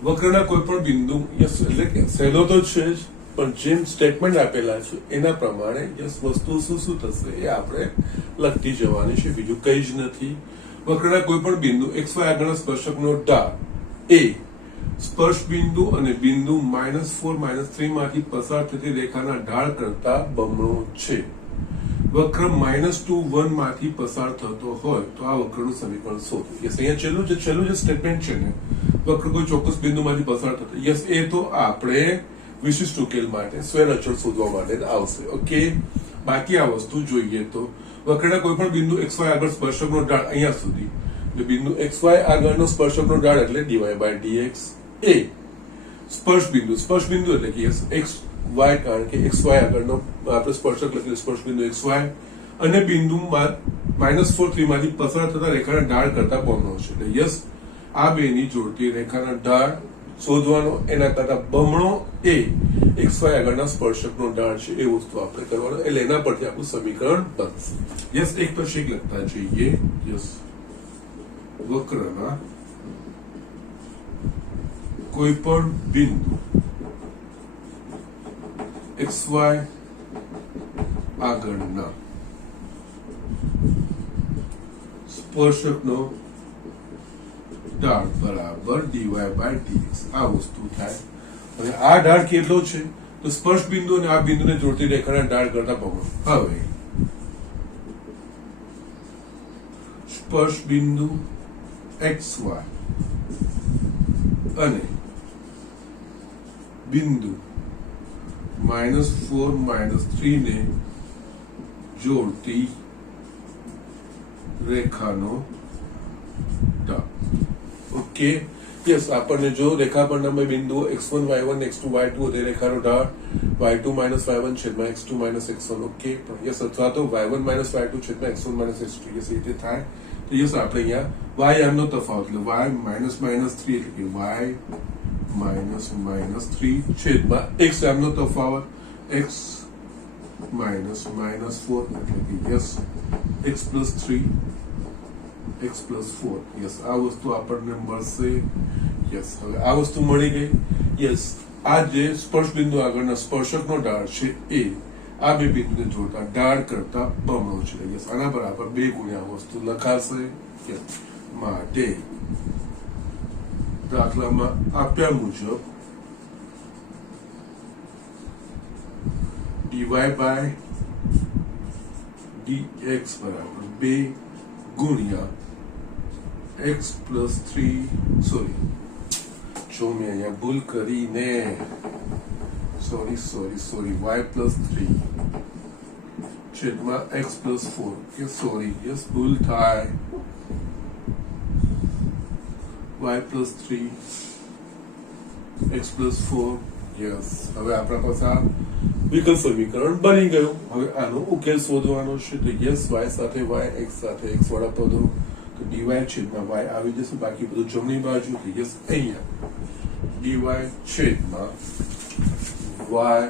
વક્રના કોઈ પણ બિંદુ, યસ એટલે કે સહેલો તો છે જ, પણ જેમ સ્ટેટમેન્ટ આપેલા છે એના પ્રમાણે યસ વસ્તુ શું થશે એ આપણે લખતી જવાની છે, બીજું કઈ જ નથી. વક્રના કોઈ પણ બિંદુ XY આગળના સ્પર્શકનો ઢાળ એ સ્પર્શ બિંદુ અને બિંદુ -4 -3 માંથી પસાર થતી રેખાના ઢાળ કરતા બમણો છે. વક્ર -2 1 માંથી પસાર થતો હોય તો આ વક્રનું સમીકરણ શોધો. યસ, અહીંયા છેલ્લું જે સ્ટેટમેન્ટ છે ને, વક્ર કોઈ ચોક્કસ બિંદુમાંથી પસાર થતો, યસ એ તો આપણે વિશિષ્ટ ઉકેલ માટે સ્વયં અચળ શોધવા માટે આવશે. ઓકે, બાકી આ વસ્તુ જોઈએ તો વક્રના કોઈ પણ બિંદુ XY આગળ સ્પર્શકનો ઢાળ અહીંયા સુધી, એટલે બિંદુ XY આગળનો સ્પર્શકનો ઢાળ એટલે dy/dx એ સ્પર્શ બિંદુ એટલે કે યસ XY, કારણ કે XY આગળનો આપણે સ્પર્શક લખીએ સ્પર્શ બિંદુ XY અને બિંદુ -4 3 માંથી પસાર થતા રેખાના ઢાળ કરતા બમણો છે. એટલે યસ આ બેની જોડતી રેખાના ઢાળ શોધવાનો, એના કરતા બમણો એ XY આગળના સ્પર્શકનો ઢાળ છે એ વસ્તુ આપણે કરવાનો, એટલે એના પરથી આપણું સમીકરણ બનશે. યસ, એક પછી એક લખતા જઈએ. યસ, વક્રના કોઈ પણ બિંદુ XY આગળના સ્પર્શકનો ઢાળ બરાબર dy/dx આ વસ્તુ થાય. અને આ ઢાળ કેટલો છે તો સ્પર્શ બિંદુ અને આ બિંદુને જોડતી રેખાના ઢાળ કરતા બમણો. હવે સ્પર્શ બિંદુ XY અને બિંદુ -4 -3 ને જોડતી રેખાનો ઢાળ. ઓકે, યસ, આપણને જો રેખા પરના બિંદુઓ x1 y1 x2 y2 તે રેખાનો ઢાળ y2 y1 છેદમાં x2 x1. ઓકે, યસ, અથવા તો y1 y2 છેદમાં x1 x2. યસ, એ રીતે થાય. તો યસ, આપણે અહીંયા y આમનો તફાવત એટલે y -3 એટલે કે y -3 છેદમાં x આમનો તફાવત x -4 એટલે કે યસ x + 3 x + 4. યસ, આ વસ્તુ આપણને મળશે. યસ, હવે આ વસ્તુ મળી ગઈ. યસ, આ જે સ્પર્શ બિંદુ આગળના સ્પર્શકનો ઢાળ છે એ આ બે બિંદુને જોડતા ઢાળ કરતા બમણો છે. યસ, આના બરાબર 2 ગુણ્યા વસ્તુ લખાશે. માટે દાખલામાં આપ્યા મુજબ dy/dx બરાબર 2 ગુણ્યા x + 3, સોરી જો મેં અહીંયા ભૂલ કરીને, સોરી y + 3 છેદમાં x + 4 કે સોરી, યસ ભૂલ થાય, y + 3 x + 4. યસ, હવે આપણા પાસે આ વિકલ સમીકરણ બની ગયું. હવે આનો ઉકેલ શોધવાનો છે. તો યસ, y સાથે y, x સાથે x વાળા પદો, તો dy છેદમાં y આવી જશે, બાકી બધું જમણી બાજુ. યસ, અહીંયા dy છેદમાં y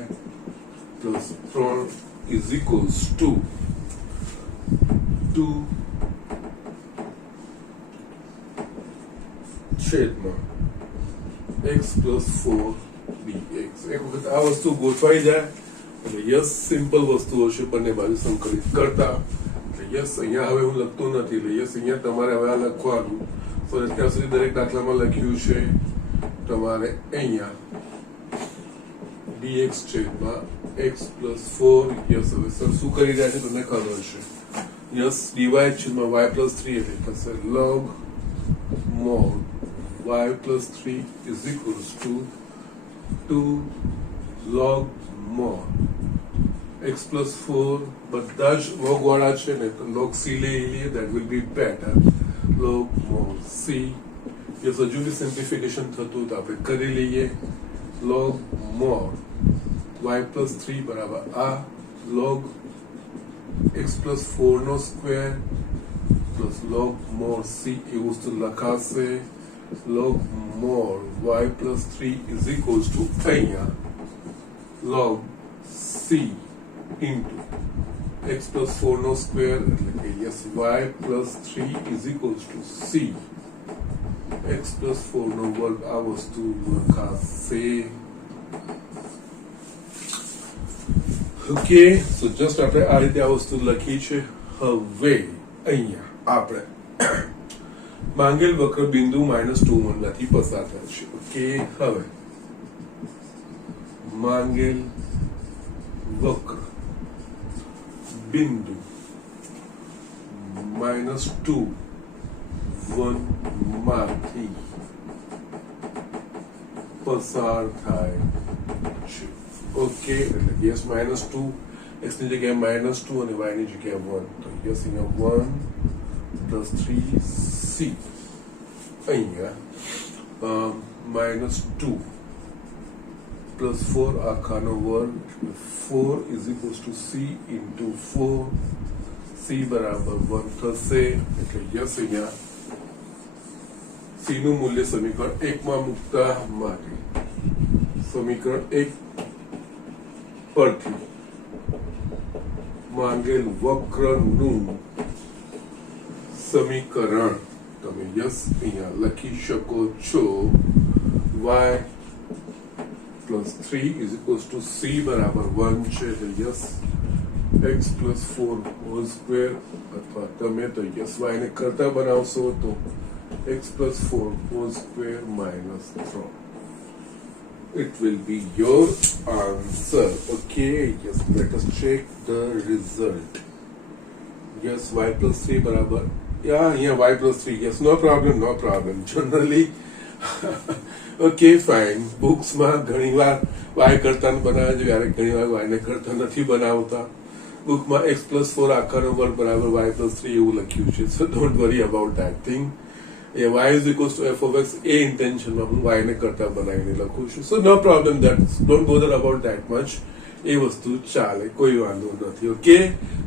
+ 3 is equals to 2 છેદમાં x + 4 dx. એક વખત આ વસ્તુ ગોઠવાઈ જાય એટલે યસ સિમ્પલ વસ્તુઓ છે, બંને બાજુ સંકલિત કરતા. એટલે યસ, અહીંયા હવે હું લખતો નથી, એટલે યસ અહીંયા તમારે હવે આ લખવાનું. તો અત્યાર સુધી દરેક દાખલામાં લખ્યું છે તમારે અહીંયા dx છેદમાં x + 4. યસ, હવે સર શું કરી રહ્યા છે તમને ખબર છે. યસ, dy છેદમાં y + 3 એટલે થશે log mod y + 3 is equals to 2 log mod x + 4. બધા જ log વાળા છે ને, તો log c લઈએ, that will be better. log mod c. Yes, હજુ બી સિમ્પ્લિફિકેશન થતું તો આપણે કરી લઈએ. log mod y + 3 બરાબર આ log x + 4 નો square plus log mod c એ વસ્તુ લખાશે. log mod y + 3 is equals to અહીંયા log c into x plus 4 નો સ્ક્વેર એટલે કે yes y plus 3 is equals to c x plus 4 નો વર્ગ આ વસ્તુ લખાશે. ઓકે, સો જસ્ટ આપણે આ રીતે આ વસ્તુ લખી છે. હવે અહીંયા આપણે માંગેલ વક્ર બિંદુ -2 માંથી પસાર થાય છે. ઓકે, હવે માંગેલ વક્ર બિંદુ -2 1 માંથી પસાર થાય છે. ઓકે, એટલે યસ -2 x ની જગ્યાએ -2 અને y ની જગ્યાએ 1, તો યસ અહીંયા 1 plus 3c અહીંયા -2 plus 4 આખાનો વર્ગ 4 is equals to c into 4 c બરાબર 1 થશે. એટલે યસ અહીંયા c નું મૂલ્ય સમીકરણ 1 માં મૂકતા માટે સમીકરણ 1 પરથી માંગેલ વક્રનું સમીકરણ તમે યસ અહીંયા લખી શકો છો. y plus 3 is equals to c બરાબર 1 છે. તો yes x plus 4 whole square અથવા તમે તો યસ y ને કરતા બનાવશો તો x plus 4 whole square minus 3. It will be your answer. Okay, just let us check the result. Yes, y plus 3 barabar. Yeah, y plus 3. Yes, no problem, no problem. Generally, okay, fine. Books માં ઘણીવાર y કરતા બનાવે છે, ત્યારે ઘણીવાર y ને કરતા નથી બનાવતા. Book માં x plus 4 આખાનો વર્ગ બરાબર y plus 3 એવું લખ્યું છે. So don't worry about that thing. y is equals to f of x એ ઇન્ટેન્શનમાં હું y ને કરતા બનાવીને લખું છું. So no problem, that don't bother about that much. એ વસ્તુ ચાલે, કોઈ વાંધો નથી. ઓકે,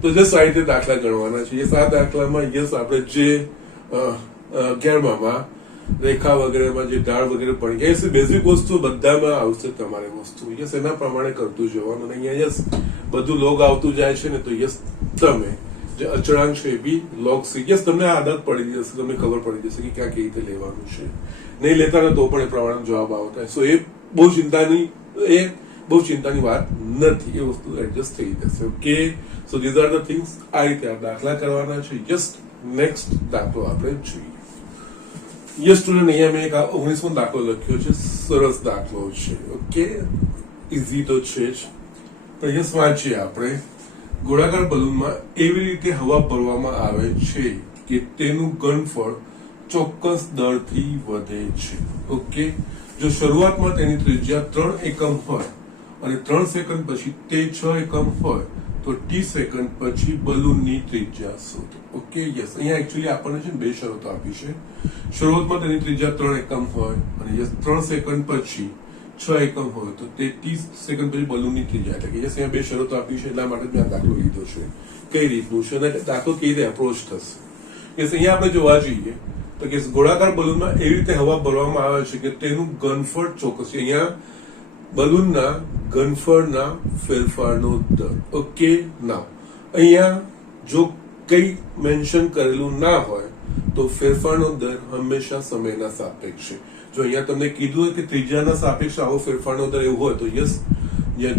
તો જસ્ટ આ રીતે દાખલા ગણવાના છે. આ દાખલામાં યસ આપણે જે 11માં રેખા વગેરેમાં જે ઢાળ વગેરે પડી ગયા એ બેઝિક વસ્તુ બધામાં આવશે તમારે વસ્તુ. યસ એના પ્રમાણે કરતું જવાનું. અહીંયા યસ બધું લોગ આવતું જાય છે ને, તો યસ તમે જે અચળાંક છે એ બી લોગ યસ તમને આદત પડી જશે, તમને ખબર પડી જશે કે ક્યાં કેવી રીતે લેવાનું છે. નહીં લેતા ને તો પણ એ પ્રમાણે જવાબ આવતા. સો એ બહુ ચિંતાની વાત નથી. એ વસ્તુ એડજસ્ટ થઈ જશે. Okay, so these are the things. આ રીતે આ દાખલા કરવાના છે. જસ્ટ નેક્સ્ટ દાખલો આપણે જોઈએ. યસ સ્ટુડન્ટ, અહીંયા મેં એક 19મો દાખલો લખ્યો છે. સરસ દાખલો છે. ઓકે, ઇઝી તો છે જ, પણ યસ વાંચીએ આપણે. ગોળાકાર બલૂનમાં એવી રીતે હવા ભરવામાં આવે છે કે તેનું ઘનફળ ચોક્કસ દરથી વધે છે. ઓકે, જો શરૂઆતમાં તેની ત્રિજ્યા 3 એકમ હોય અને 3 સેકન્ડ પછી તે 6 એકમ હોય તો t સેકન્ડ પછી બલૂનની ત્રિજ્યા શોધો. ઓકે, યસ અહીંયા એકચ્યુઅલી આપણને છે બે શરતો આપી છે. શરૂઆતમાં તેની ત્રિજ્યા 3 એકમ હોય અને યસ 3 સેકન્ડ પછી 6 એકમ હોય તો તે 30 સેકન્ડ પછી બલૂનની ત્રિજ્યા. એટલે કે યસ અહીંયા બે શરતો આપી છે, એટલા માટે મેં આ દાખલો લીધો છે. કઈ રીતનું છે અને દાખલો કેવી રીતે એપ્રોચ થશે. યસ અહીંયા આપણે જોવા જઈએ તો કે ગોળાકાર બલૂનમાં એવી રીતે હવા ભરવામાં આવે છે કે તેનું ઘનફળ ચોક્કસ છે. અહીંયા બલૂનના ઘનફળના ફેરફારનો દર. ઓકે, નાવ અહીંયા જો કઈ મેન્શન કરેલું ના હોય તો ફેરફારનો દર હંમેશા સમયના સાપેક્ષે. જો અહીંયા તમને કીધું હોય કે ત્રિજ્યાના સાપેક્ષે આવો ફેરફારનો દર એવું હોય તો યસ,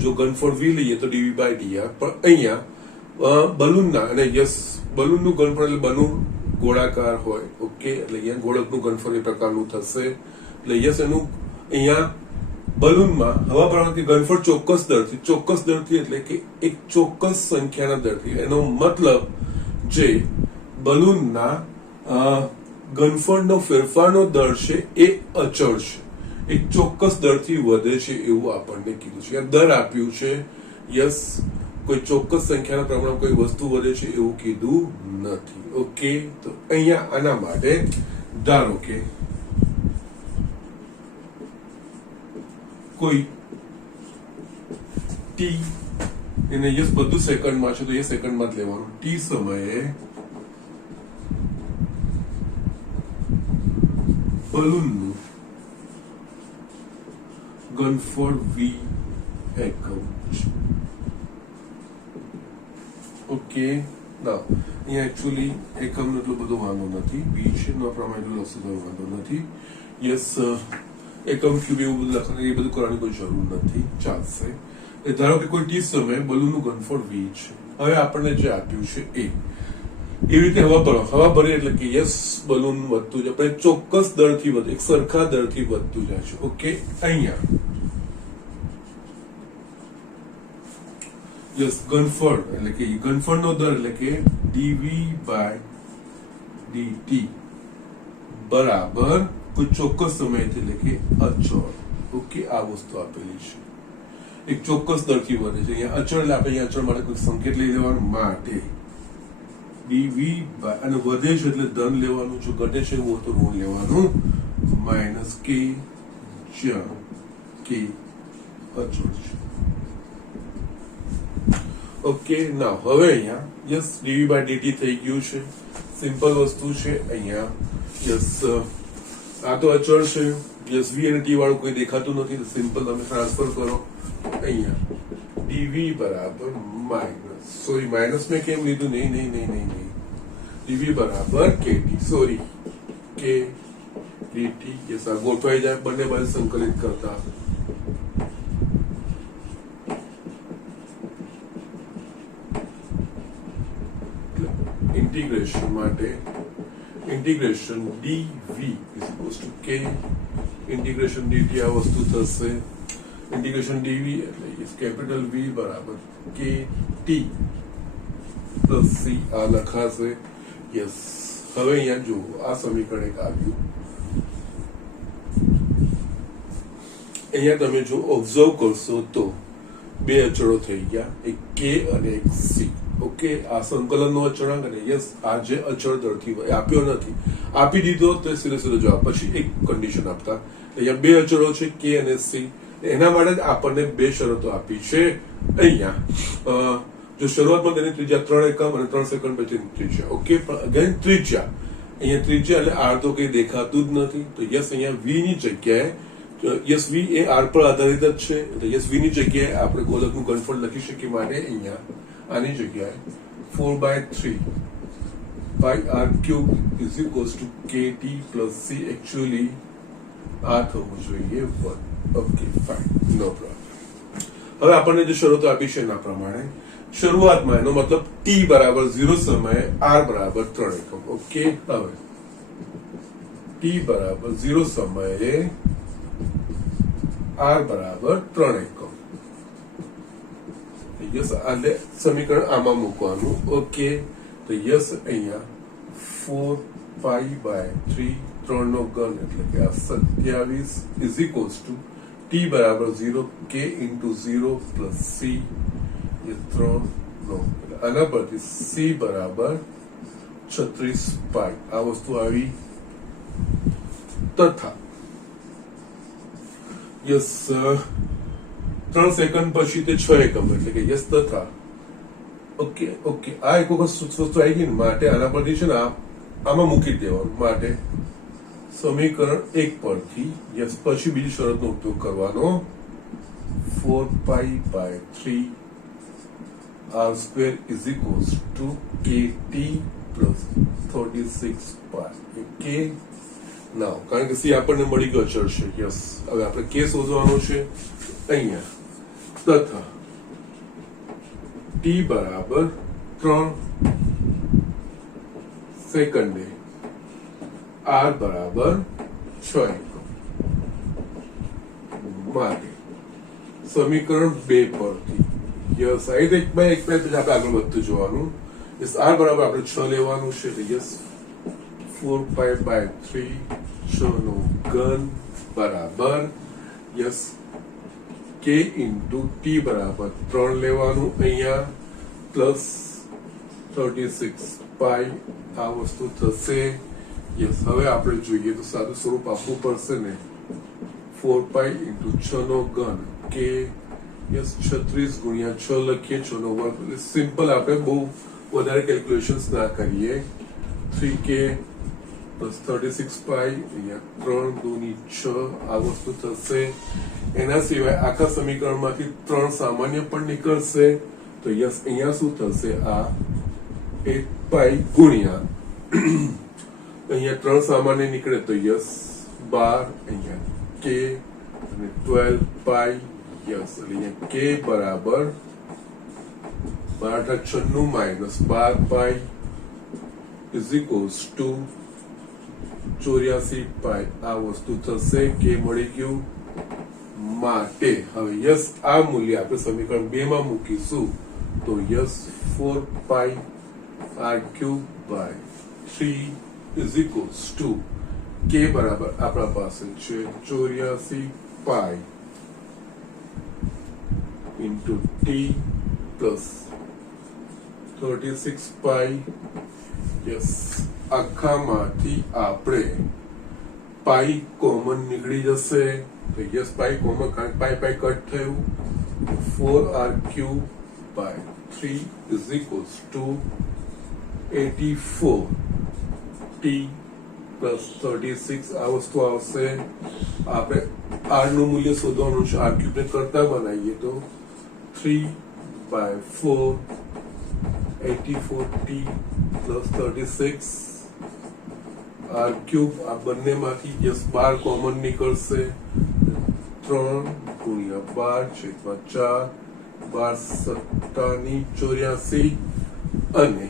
જો ઘનફળ v લઈએ તો dv by dr. પણ અહીંયા બલૂનના અને યસ બલૂનનું ઘનફળ એટલે બલૂન ગોળાકાર હોય. ઓકે, એટલે અહીંયા ગોળકનું ઘનફળ એ પ્રકારનું થશે. એટલે યસ એનું અહીંયા બલૂનમાં હવા ભરવાથી ઘનફળ ચોક્કસ દરથી એટલે કે એક ચોક્કસ સંખ્યાના દરથી. એનો મતલબ જે બલૂનના ઘનફળનો ફેરફારનો દર છે એ અચળ છે, એક ચોક્કસ દરથી વધે છે એવું આપણને કીધું છે. દર આપ્યું છે. યસ, કોઈ ચોક્કસ સંખ્યાના પ્રમાણમાં કોઈ વસ્તુ વધે છે એવું કીધું નથી. ઓકે, તો અહીંયા આના માટે ધારો કે કોઈ ટી એને યસ બધું સેકન્ડમાં છે તો એ સેકન્ડમાં જ લેવાનું. ટી સમયે બલૂનનું ઘનફળ v એકમ છે. કે ના અહીંયા એકચ્યુઅલી એકમનો એટલો બધો વાંધો નથી, બી છે નો પ્રમાણે એટલું લખશું તો વાંધો નથી. યસ, એકમ ક્યુબ એવું બધું લખવાનું એ બધું કરવાની કોઈ જરૂર નથી, ચાલશે. ધારો કે કોઈ ટી સમયે બલૂનનું ઘનફળ વી છે. હવે આપણને જે આપ્યું છે એવી રીતે હવા ભરી એટલે કે યસ બલૂન વધતું જાય, પણ ચોક્કસ દરથી વધે, એક સરખા દરથી વધતું જાય છે. ઓકે, અહીંયા યસ ઘનફળ એટલે કે ઘનફળનો દર એટલે કે ડીવી બાય ડીટી બરાબર કોઈ ચોક્કસ સમયથી એટલે કે અચળ. ઓકે, આ વસ્તુ આપેલી છે, એક ચોક્કસ દરથી વધે છે. અહીંયા અચળ એટલે આપણે અહીંયા અચળ માટે કોઈ સંકેત લઈ લેવાનું, માટે ડીવી બાય, અને વધે છે એટલે ધન લેવાનું, જો ઘટે છે એવું તો ઋણ લેવાનું, માઇનસ કે જ્યાં કે અચળ છે. ઓકે, ના હવે અહીંયા યસ ડીવી બાય ડીટી થઈ ગયું છે, સિમ્પલ વસ્તુ છે. અહીંયા યસ આ તો અચળ છે, યસ વી અને ટી વાળું કોઈ દેખાતું નથી, સિમ્પલ તમે ટ્રાન્સફર કરો. અહીંયા ડીવી બરાબર માઇનસ, સોરી માઇનસ મેં કેમ લીધું, નહીં ડીવી બરાબર કેટી, સોરી કે ડીટી. યસ આ ગોઠવાઈ જાય બંને બાજુ સંકલિત કરતા. इंटीग्रेशन માટે integration dv is equals to k integration dt આ વસ્તુ થશે. इंटीग्रेशन dv એટલે ઇસ કેપિટલ V બરાબર kt પ્લસ c આ લખાશે. યસ, હવે અહીંયા જો આ સમીકરણ એક આવ્યું, અહીંયા તમે જો ઓબ્ઝર્વ કરશો તો બે અચળો થઈ ગયા, એક કે અને એક સી. ઓકે, આ સંકલનનો અચળાંક અને યસ આ જે અચળ દરથી આપ્યો નથી, આપી દીધો તો સીધો જવાબ. પછી એક કન્ડિશન આપતા, અહીંયા બે અચળો છે કે અને સી, એના માટે જ આપણને બે શરતો આપી છે. અહીંયા જો શરૂઆતમાં તેની ત્રિજ્યા 3 એકમ અને 3 સેકન્ડ પછી ત્રિજ્યા. ઓકે, પણ અગેન ત્રિજ્યા, અહીંયા ત્રિજ્યા એટલે આર તો કઈ દેખાતું જ નથી, તો યસ અહીંયા વી ની જગ્યાએ યસ વી એ આર પર આધારિત જ છે, એટલે યસ વી ની જગ્યાએ આપણે ગોલકનું ઘનફળ લખી શકીએ, માટે અહીંયા આની જગ્યાએ 4/3 pi r cube is equals to KT plus C. Actually આ થવું જોઈએ 1. Okay fine, no problem. હવે આપણને જે શરતો આપી છે એના પ્રમાણે શરૂઆતમાં એનો મતલબ ટી બરાબર 0 સમયે આર બરાબર 3 એકમ. ઓકે, હવે ટી બરાબર 0 સમયે આર બરાબર 3 એકમ. યસ, એટલે સમીકરણ આમાં મૂકવાનું. ઓકે, તો યસ અહીંયા 4π/3 3 નો ઘન એટલે કે આ 27 ઇઝ ઇક્વલ્સ ટુ ટી બરાબર 0 કે ઇન્ટુ 0 પ્લસ સી, એ 3 નો, આના પરથી સી બરાબર 36π આ વસ્તુ આવી. તથા યસ 3 સેકન્ડ પછી તે 6 એકમ એટલે કે યસ તથા. ઓકે, આ એક વખત વસ્તુ આવી ગઈ ને, માટે આના પરથી છે ને આમાં મૂકી દેવાનું, માટે સમીકરણ 1 પરથી યસ પછી બીજી શરતનો ઉપયોગ કરવાનો, 4π/3 r² is equals to kt plus 36π. કે નાવ કારણ કે સી આપણને મળી ગયો અચળ છે. યસ, હવે આપણે કે શોધવાનો છે. અહીંયા તથા ટી બરાબર 3 સેકન્ડે આર બરાબર 6 એકમ માટે સમીકરણ 2 પરથી યસ આ એક પછી આપણે આગળ વધતું જોવાનું. યસ આર બરાબર આપણે 6 લેવાનું છે, યસ 4π/3 6 નો ઘન બરાબર યસ કે ઇન્ટુ ટી બરાબર 3 લેવાનું, અહીંયા પ્લસ 36π આ વસ્તુ થશે. યસ, હવે આપણે જોઈએ તો સાદું સ્વરૂપ આપવું પડશે ને, 4π ઇન્ટુ 6 નો ઘન કે યસ 36 ગુણ્યા 6 લખીએ, 6 નો વર્ગ. સિમ્પલ, આપણે બહુ વધારે કેલ્ક્યુલેશન્સ ના કરીએ. 3k પ્લસ 36π અહીંયા 3 દુની 6 આ વસ્તુ થશે. એના સિવાય આખા સમીકરણમાંથી 3 સામાન્ય પણ નીકળશે, તો યસ અહીંયા શું થશે, આ 8 પાઈ ગુણ્યા અહીંયા 3 સામાન્ય નીકળે તો યસ 12 અહીંયા કે અને 12 પાઈ યસ એટલે અહીંયા કે બરાબર 12 minus 12 pi is equals to 84 પાઈ આ વસ્તુ થશે કે મળી ગયું માટે હવે યસ આ મૂલ્ય આપણે સમીકરણ 2 માં મૂકીશું તો yes 4 pi r cube by 3 is equals to કે બરાબર આપણા પાસે છે 84 pi into T plus 36 pi yes આખામાંથી આપણે પાઈ કોમન નીકળી જશે તો યસ pi common pi pi cut થયું 4r cube by 3 is equals to 84 T plus 36 આ વસ્તુ આવશે આપણે r નું મૂલ્ય શોધવાનું છે r ક્યુબ ને કરતા બનાવીએ તો 3 by 4 84 T plus 36 r cube આ બંનેમાંથી યસ 12 કોમન નીકળશે 3 ગુણ્યા 12 છેદમાં 4 12 સત્તાની 84 અને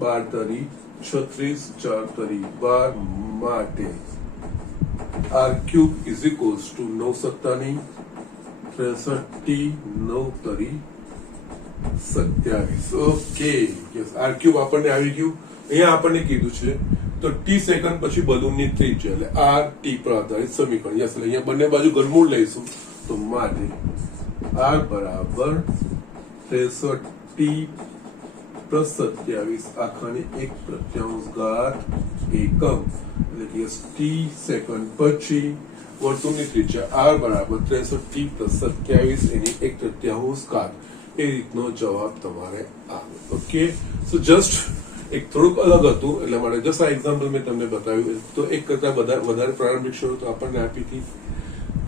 12 તરી 36 4 તરી 12 માટે r cube is equals two 9 સત્તાની 63 ટી 9 તરી 27 ઓકે યસ r ક્યુબ આપણને આવી ગયું અહીંયા આપણને કીધું છે તો ટી સેકન્ડ પછી બલૂનની ત્રિજ્યા એટલે r t પર આધારિત સમીકરણ યસ એટલે અહીંયા બંને બાજુ ઘનમૂળ લઈશું તો માટે r બરાબર 63 ટી પ્લસ 27 આખાની 1/3 ઘાત એકમ એટલે કે ટી સેકન્ડ પછી વર્તુળની ત્રિજ્યા r બરાબર 63 ટી પ્લસ 27 એની 1/3 ઘાત એ રીતનો જવાબ તમારે આવે ઓકે સો જસ્ટ એક થોડુંક અલગ હતું એટલે માટે જસ્ટ આ એક્ઝામ્પલ મેં તમને બતાવ્યું તો એક કરતા વધારે પ્રારંભિક શરતો આપણને આપી હતી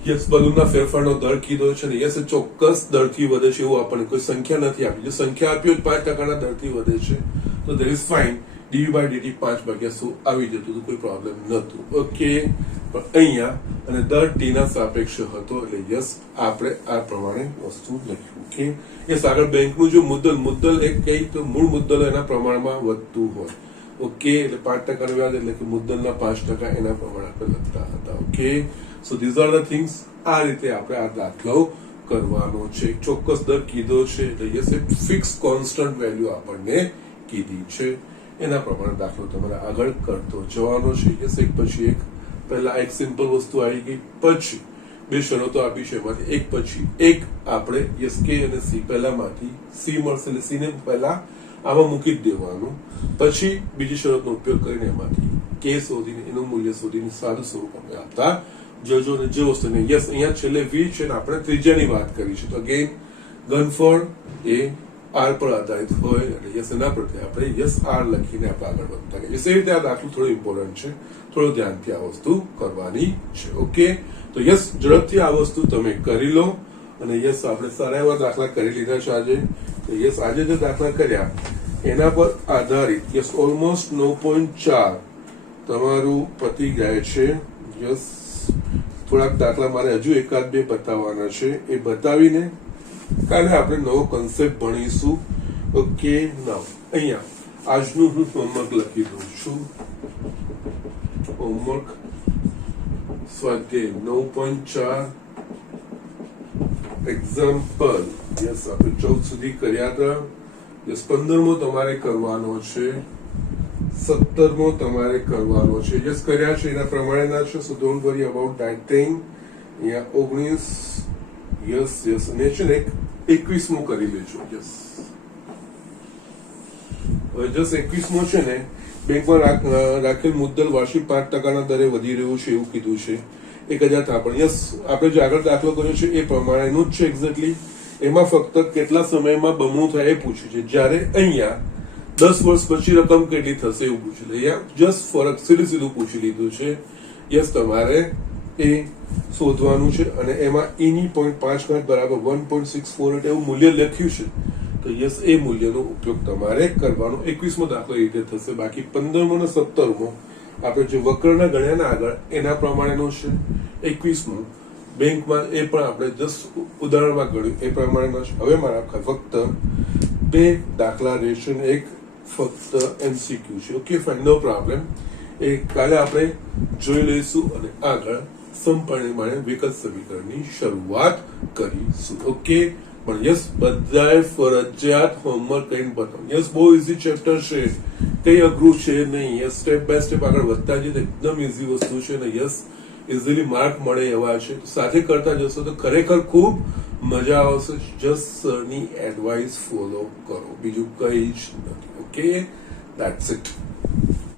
યસ બલૂનના ફેરફારનો દર કીધો છે ને યસ ચોક્કસ દરથી વધે છે એવું આપણને કોઈ સંખ્યા નથી આપી જો સંખ્યા આપી હોય 5% દરથી વધે છે તો that is fine dv by dt 5/100 આવી જતું તો કોઈ પ્રોબ્લેમ નતું ઓકે પણ અહીંયા અને દર t ના સાપેક્ષ હતો એટલે યસ આપણે આ પ્રમાણે વસ્તુ લખ્યું ઓકે યસ આગળ બેંકનું જો મુદ્દલ એક કઈ તો મૂળ મુદ્દલ એના પ્રમાણમાં વધતું હોય ઓકે એટલે 5% વ્યાજ એટલે કે મુદ્દલના 5% એના પ્રમાણે આપણે લખતા હતા okay so these are the things આ રીતે આપણે આ દાખલો કરવાનો છે ચોક્કસ દર કીધો છે એટલે યસ એક ફિક્સ કોન્સ્ટન્ટ વેલ્યુ આપણને કીધી છે એના પ્રમાણે દાખલો તમારે આગળ કરતો જવાનો છે યસ એક પછી એક પહેલા એક સિમ્પલ વસ્તુ આવી ગઈ પછી બે શરતો આપી છે એમાંથી એક પછી એક આપણે યસ કે અને સી પહેલામાંથી સી મળશે એટલે સી ને પહેલા આમાં મૂકી જ દેવાનું પછી બીજી શરતનો ઉપયોગ કરીને એમાંથી કે શોધીને એનું મૂલ્ય શોધીને સાદું સ્વરૂપ આપણે આપતા જજો ને જે વસ્તુ ને યસ અહીંયા છેલ્લે વી છે ને આપણે ત્રિજ્યાની વાત કરી છે તો અગેન ઘનફળ એ r પર આધારિત હોય એટલે યસ એના પ્રત્યે આપણે યસ r લખીને આપણે આગળ વધતા ગયા યસ એ રીતે આ દાખલું થોડું ઇમ્પોર્ટન્ટ છે થોડું ધ્યાનથી આ વસ્તુ કરવાની છે ઓકે તો યસ ઝડપથી આ વસ્તુ તમે કરી લો અને યસ આપણે સારા એવા દાખલા કરી લીધા છે આજે તો યસ આજે જે દાખલા કર્યા એના પર આધારિત યસ ઓલમોસ્ટ 9.4 તમારું પતી જાય છે યસ થોડાક દાખલા મારે હજુ એકાદ બે બતાવવાના છે એ બતાવીને કાલે આપણે નવો કોન્સેપ્ટ ભણીશું ઓકે નાઉ અહીંયા આજનું હું હોમવર્ક લખી દઉં છું હોમવર્ક સ્વાધ્યાય 9.4 એક્ઝામ્પલ યસ આપણે 14 સુધી કર્યા હતા યસ 15મો તમારે કરવાનો છે 17મો તમારે કરવાનો છે યસ કર્યા છે એના પ્રમાણેના છે સો don't worry about that thing અહીંયા 19 યસ યસ અને છે ને 21મો કરી લેજો યસ હવે જસ્ટ 21મો છે ને બેંકમાં રાખેલ મુદ્દલ વાર્ષિક 5% દરે વધી રહ્યું છે એવું કીધું છે 1000 થાપણ યસ આપણે જે આગળ દાખલો કર્યો છે એ પ્રમાણેનું જ છે એક્ઝેક્ટલી એમાં ફક્ત કેટલા સમયમાં બમણું થાય એ પૂછ્યું છે જ્યારે અહીંયા 10 વર્ષ પછી રકમ કેટલી થશે એવું પૂછ્યું અહીંયા જસ્ટ ફરક સીધું પૂછી લીધું છે યસ તમારે એ શોધવાનું છે અને એમાં e ની 0.5 બરાબર 1.648 એવું મૂલ્ય લખ્યું છે તો યસ એ મૂલ્યનો ઉપયોગ તમારે કરવાનો. 21મો દાખલો એ રીતે થશે. બાકી 15મો અને 17મો આપણે જે વક્રના ગણ્યા ને આગળ એના પ્રમાણેનો છે. 21મો બેંકમાં એ પણ આપણે જસ્ટ ઉદાહરણમાં ગણ્યું એ પ્રમાણેનો છે. હવે મારા ફક્ત 2 દાખલા રહેશે ને એક ફક્ત MCQ છે. Okay fine, no problem. એ કાલે આપણે જોઈ લઈશું અને આગળ સંપૂર્ણપણે વિકલ સમીકરણની શરૂઆત કરીશું. ઓકે, પણ યસ બધાએ ફરજિયાત હોમવર્ક કરીને બતાવો. યસ બહુ ઇઝી ચેપ્ટર છે, કઈ અઘરું છે નહીં. યસ સ્ટેપ બાય સ્ટેપ આગળ વધતા જઈએ તો એકદમ ઇઝી વસ્તુ છે ને યસ ઇઝીલી માર્ક મળે એવા છે. સાથે કરતા જશો તો ખરેખર ખૂબ મજા આવશે. જસ્ટ સરની એડવાઇસ ફોલો કરો, બીજું કઈ જ નથી. Okay, that's it.